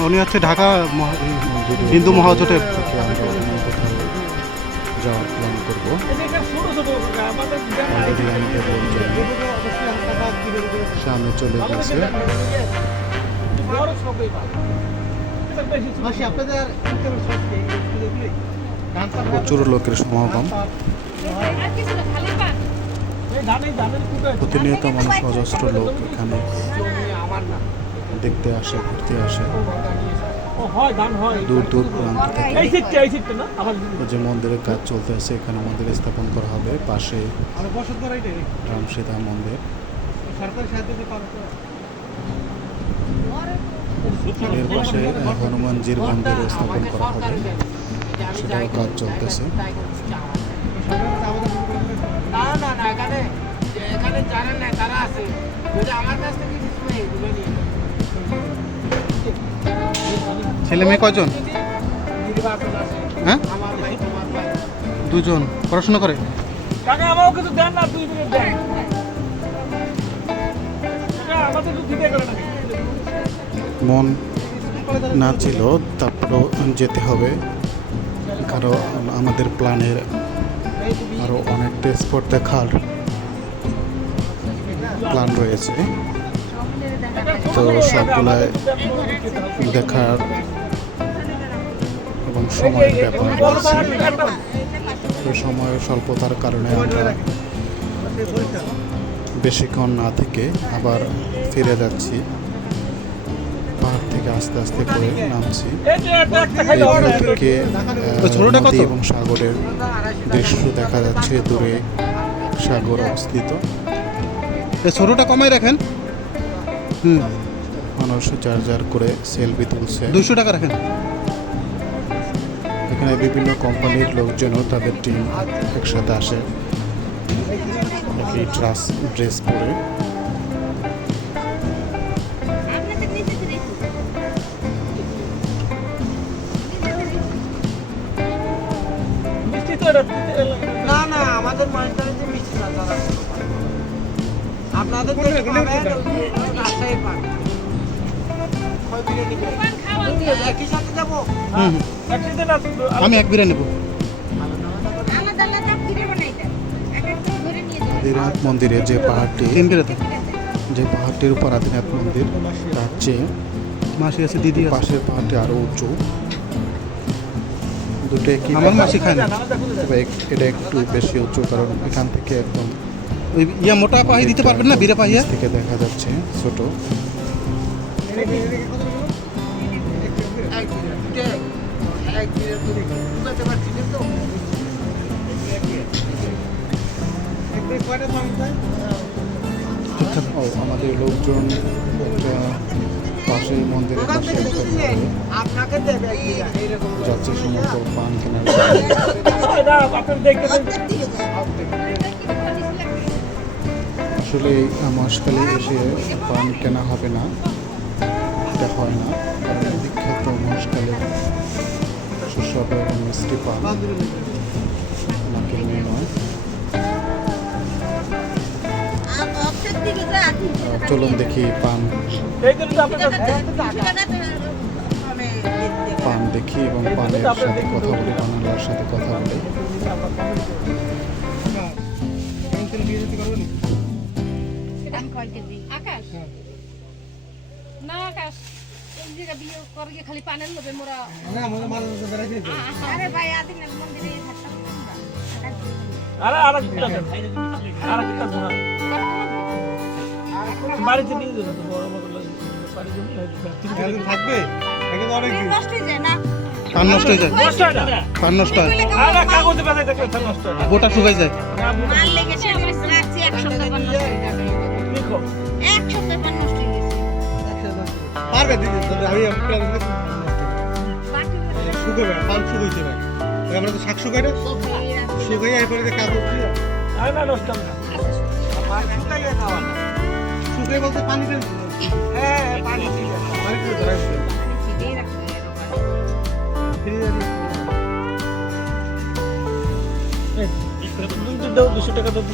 উনি হচ্ছে ঢাকা মন্দিরে হিন্দু মহাজোটের থেকে আমরা অন্য কোথাও যাওয়ার প্ল্যান করবো। অলরেডি আমাদের লোকজন সামনে চলে গেছে। প্রচুর লোকের সমাগম। প্রতিনিয়ত মানুষ, অজস্র লোক এখানে দেখতে আসে, ঘুরতে আসে দূর দূর প্রান্ত থেকে। এই যে মন্দিরের কাজ চলতে আছে, এখানে মন্দির স্থাপন করা হবে। পাশে রামসীতা মন্দির। এর পাশে হনুমানজির মন্দির স্থাপন করা হবে। সেটাও কাজ চলতেছে। না না না, এখানে যারা নেয় তারা আছে, যদি আমার কাছ থেকে কিছু নেই এগুলো নিয়ে নেয়। ছেলে মেয়ে কয়জন? দিদি বাসন আছে, হ্যাঁ, আমার ভাই তোমার ভাই। দুজন পড়াশোনা করে। কাকা আমাকে কিছু দেন না, 2 মিনিট দেন। কাকা আমাদের একটু দিতে করে নাকি? মন না ছিল তারপরও যেতে হবে, কারণ আমাদের প্ল্যানের আরও অনেকটা স্পট দেখার প্ল্যান রয়েছে। তো সবগুলাই দেখার এবং সময়ের ব্যাপার রয়েছে। তো সময়ের স্বল্পতার কারণে আমরা বেশিক্ষণ না থেকে আবার ফিরে যাচ্ছি। পাহাড় থেকে আস্তে আস্তে করে নামছি। এই ভিউ থেকে নদী এবং সাগরের দৃশ্য দেখা যাচ্ছে, দূরে সাগর অবস্থিত। এই ছোটোটা কমাই রাখেন। মানুষ যার যার করে সেলফি তুলছে। 200 টাকা রাখেন। এখানে বিভিন্ন কোম্পানির লোকজনও তাদের টিম একসাথে আসে, এই ড্রেস পরে। মিষ্টি তো এটা না না, আমাদের মাইন্ডটাতে মিষ্টি না, তারা আপনাদের তো রাস্তায় পান। কয় বিরিয়ানি নিবেন? একই সাথে যাবো? একসাথে না, আমি 1 বিরিয়ানি নেব। আদিনাথ মন্দিরে যে পাহাড়টি, 3 বিরিয়ানি। যে পাহাড়টির উপর আদিনাথ মন্দির, তার চেয়ে মাসি আছে, দিদি আছে। পাশের পাহাড়টি আরও উঁচু। দুটো একই আমার মাসি খায় না। তবে এটা একটু বেশি উঁচু, কারণ এখান থেকে একদম ওই ইয়া মোটা পাহি দিতে পারবেন না, বিরা পাহিয়া? নিচ থেকে দেখা যাচ্ছে ছোট। ও, আমাদের লোকজন একটা পাশের মন্দিরের পাশে একটা ঘরে আপনাকে দেবে এক বিঘা, এইরকম। যাচ্ছে সমস্ত পান কেনার এটা আপনার দেখতে আসলে এই মহেশখালী এসে পান কেনা হবে না, এটা হয় না, কারণ বিখ্যাত মহেশখালী সুস্বাদু এবং মিষ্টি পান না কিনে নয়। চলুন দেখি পান পান দেখি এবং পানের সাথে কথা বলি, পানালার সাথে কথা বলি। আকাশ না আকাশ এই জায়গা বিয়ে করে গিয়ে খালি পানের লোভে মোরা আরে ভাই আদিনাথ মন্দিরে থাকতাম আমরা আরে আরেকটা বাড়িতে নিয়ে যাবো তো, বড় বড় বাড়িতে নিয়ে থাকবে। নষ্ট হয়ে যায় না পান নষ্ট হয়ে যায়। নষ্ট হয় না, পান নষ্ট হয়। আরে কাগজে বাঁধাই দেখলে তা নষ্ট হয় না। গোটা শুকাই যায়। মাল লেগেছে আমার রাখছি এক সপ্তাহ পর নষ্ট হয়ে যাবে লিখো। এক সপ্তাহ পর নষ্ট হয়ে গেছে পারবে দিদি, তবে আমি প্ল্যান করে বাকি শুকাবে না, পান শুকাইছে ভাই। ওই আমরা তো শাক শুকাই না, শুকাই এরপরে যে কাগজ দিয়ে আরে না, নষ্ট হবে না। আর শুকাইয়ে খাওয়া না। শুকাই বলতে পানিতে হ্যাঁ, পানি দিয়ে খাওয়া। পানিতে ধরাই দিবে। ছিটিয়ে রাখতে হবে ফিরে যাবি। তুমি তো দাও 200 টাকা দাও।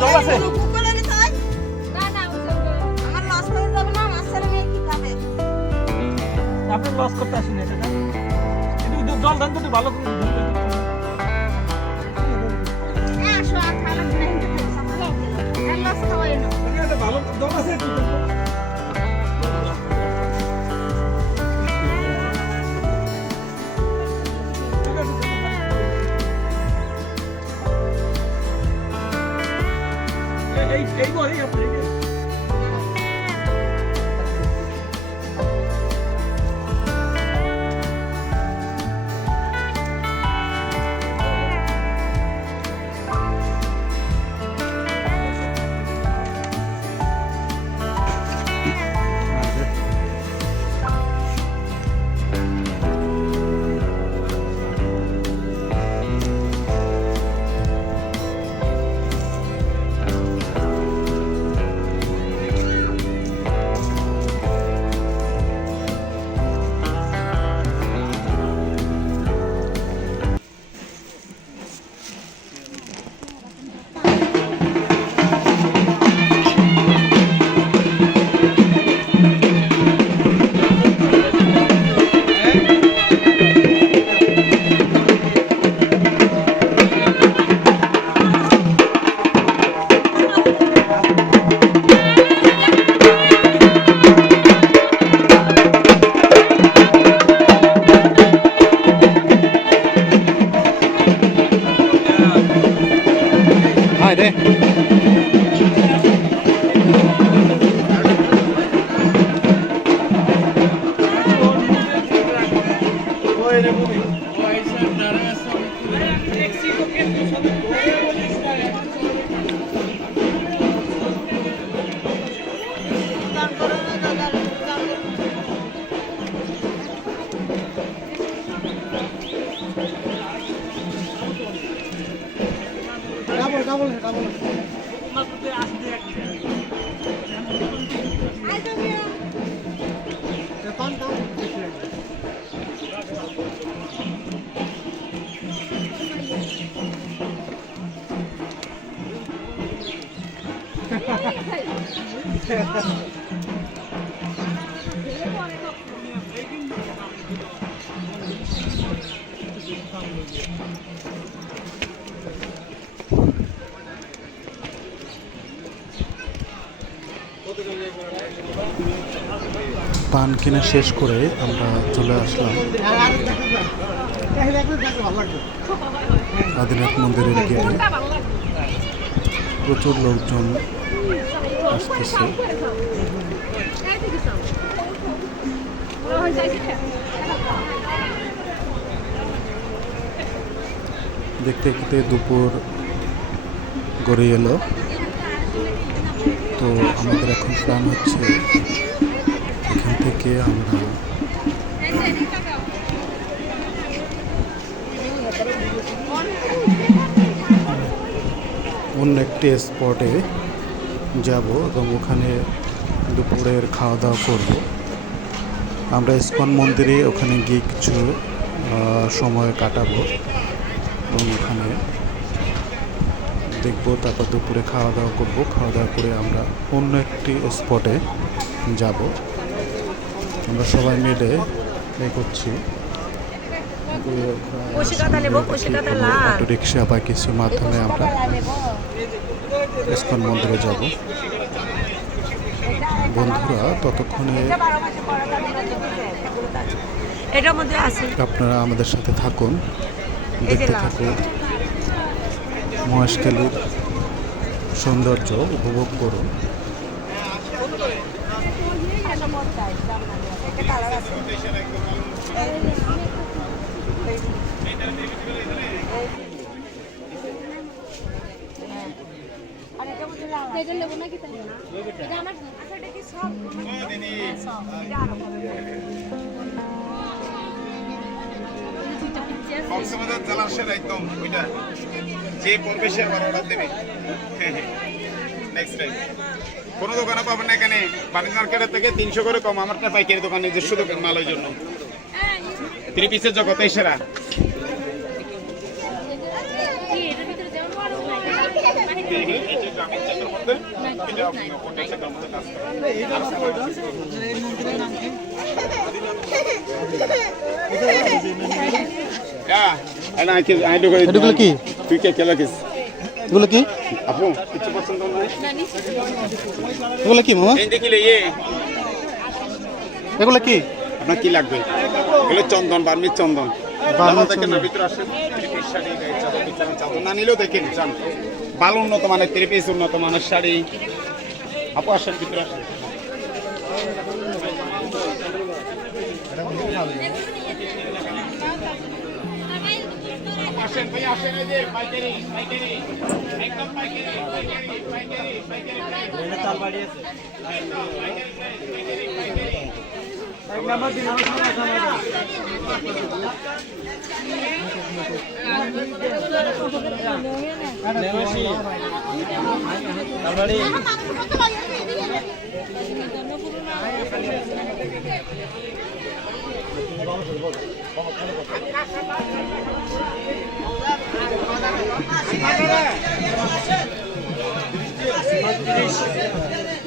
জল আছে? না না আমার লস হয়ে যাবে না মাছ ছেড়ে নিয়ে কি খাবে আপনি লস করতে আসেন এটা না? কিন্তু জল দান তো একটু ভালো করে দিন। আসো আর খালা কিনে হিন্দু সকালে লস খাওয়াই না এটা ভালো জল আছে একটু দেন তো। ঠিক আছে, এই বলি আপনি পান কিনা শেষ করে আমরা চলে আসলাম আদিনাথ মন্দিরের গেটে। প্রচুর লোকজন আসতেছে। দেখতে দেখতে দুপুর গড়িয়ে এলো। তো আমাদের এখন প্ল্যান হচ্ছে এখান থেকে আমরা অন্য একটি স্পটে যাব এবং ওখানে দুপুরের খাওয়া দাওয়া করব। আমরা ইস্কন মন্দিরে ওখানে গিয়ে কিছু সময় কাটাবো এবং ওখানে দেখবো, তারপর দুপুরে খাওয়া দাওয়া করবো। খাওয়া দাওয়া করে আমরা অন্য একটি স্পটে যাব। আমরা সবাই মিলে করছি অটো রিক্সা বা কিছু মাধ্যমে আমরা ইস্কন মন্দিরে যাব। বন্ধুরা ততক্ষণে আপনারা আমাদের সাথে থাকুন, দেখতে থাকুন, মহেশখালীর সৌন্দর্য উপভোগ করুন। কক্সবাজার জলাশয়ের একদম ওইটা যে পড়বে সে আবার অর্ডার দেবে। নেক্সট টাইম কোনো দোকানে পাবেন না এখানে বাণিজ্য মার্কেটের থেকে 300 করে কম। আমার একটা পাইকারি দোকান, নিজস্ব দোকান মালের জন্য 3 পিসের জগতে সেরা। এগুলো কি? তুই কে লাগিস? এগুলো কি? আপু কিছু পছন্দ নয়? এগুলো কি মামা? এই দেখিলে ইয়ে এগুলো কি? আপনার কি লাগবে? এগুলো চন্দন, বার্মির চন্দন। দেখেন না ভিতরে আসেন, চাদর না নিলেও দেখেন চান। ভালো উন্নত মানের 3 পিস, উন্নত মানের শাড়ি। আপু আসেন, ভিতরে আসেন। আসেন ভাই, আসেন। এই যে পাইকারি, পাইকারি একদম পাইকারি, পাইকারি, পাইকারি, পাইকারি। চাল বাড়ি আছে। এক নাম্বার দিন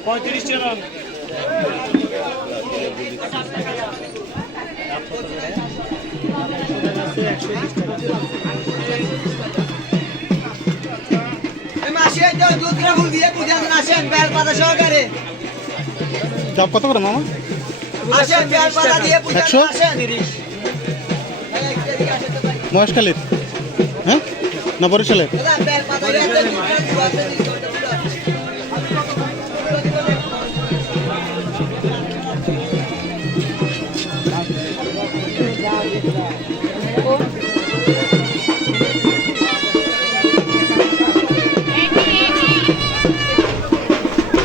পঁয়ত্রিশ টাকা। জব কত করে মামা? 100? মহেশখালীর? হ্যাঁ না বরিশালের?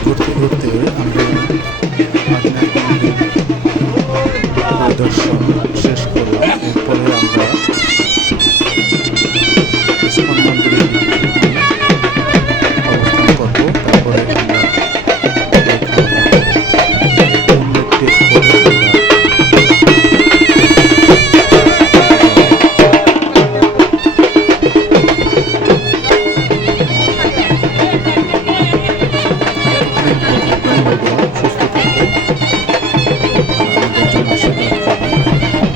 ঘুরতে ঘুরতে আমরা আদিনাথ মন্দির পরিদর্শন শেষ করলাম। এরপরে আমরা ইস্কন মন্দিরে অবস্থান করবো। তারপরে আমরা অন্য একটি স্পটে সুস্থ থাকবে, আমাদের জন্য আশীর্বাদ করবেন।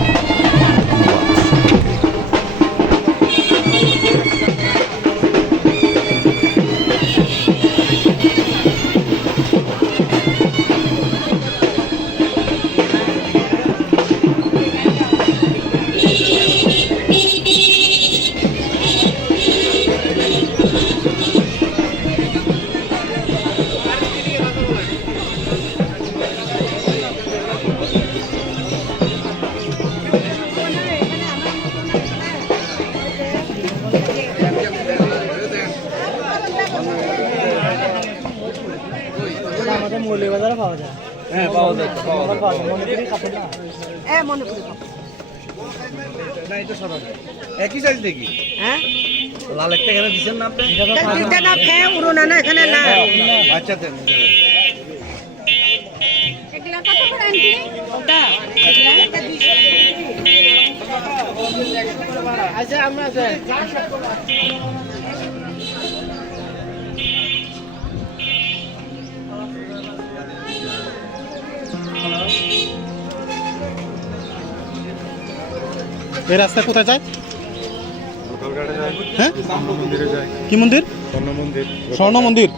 হ্যাঁ পাওয়া যায় মনে করি না এটা সাদা একই সাইজ দেখি হ্যাঁ লাল একটা এখানে দিচ্ছেন না আপনি দুইটা না খেয়ে উড়ো না এখানে না আচ্ছা দেন এগুলা কত করে আনছি ওটা আচ্ছা আমরা এই রাস্তা কোথায় যায়? হ্যাঁ কি মন্দির? স্বর্ণ মন্দির।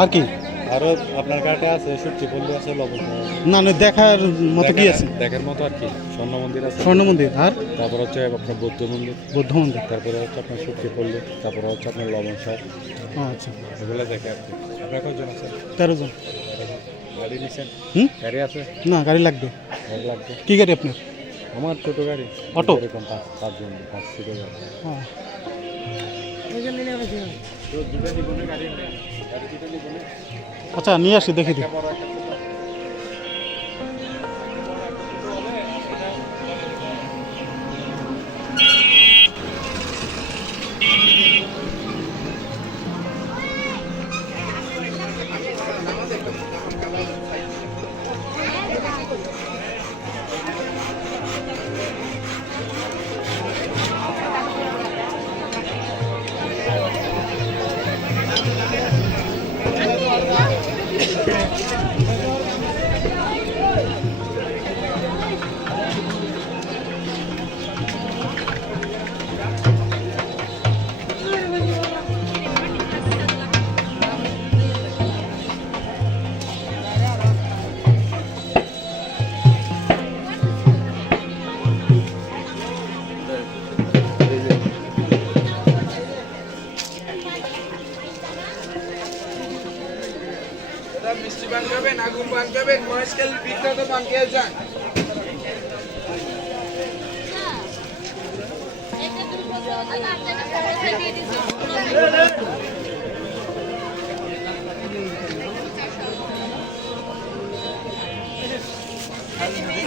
আর কি? আরো আপনার কাছে আছে সূর্যি পল্লী আছে লবণ না না, দেখার মতো কি আছে? দেখার মতো আর কি স্বর্ণ মন্দির আছে, স্বর্ণ মন্দির আর তারপর হচ্ছে আপনার বৌদ্ধ মন্দির, বৌদ্ধ মন্দির। তারপরে হচ্ছে আপনার সূর্যি পল্লী, তারপরে হচ্ছে আপনার লবণ সার, ও আচ্ছা, এগুলো দেখে আর কি। আপনার কয়জন আছে? 13 জন। গাড়ি নিচ্ছেন? হুম, গাড়ি আছে? না গাড়ি লাগবে। গাড়ি লাগবে। কি গাড়ি আপনার? আমার ছোট গাড়ি। অটো? এরকম 5 জন 5 সিটের গাড়ি। হ্যাঁ, আচ্ছা নিয়ে আসি, দেখে দিই। মিষ্টি পান খাবেন, আগুন পান খাবেন, মহেশখাল বিখ্যাত পান খেয়ে যান। এটা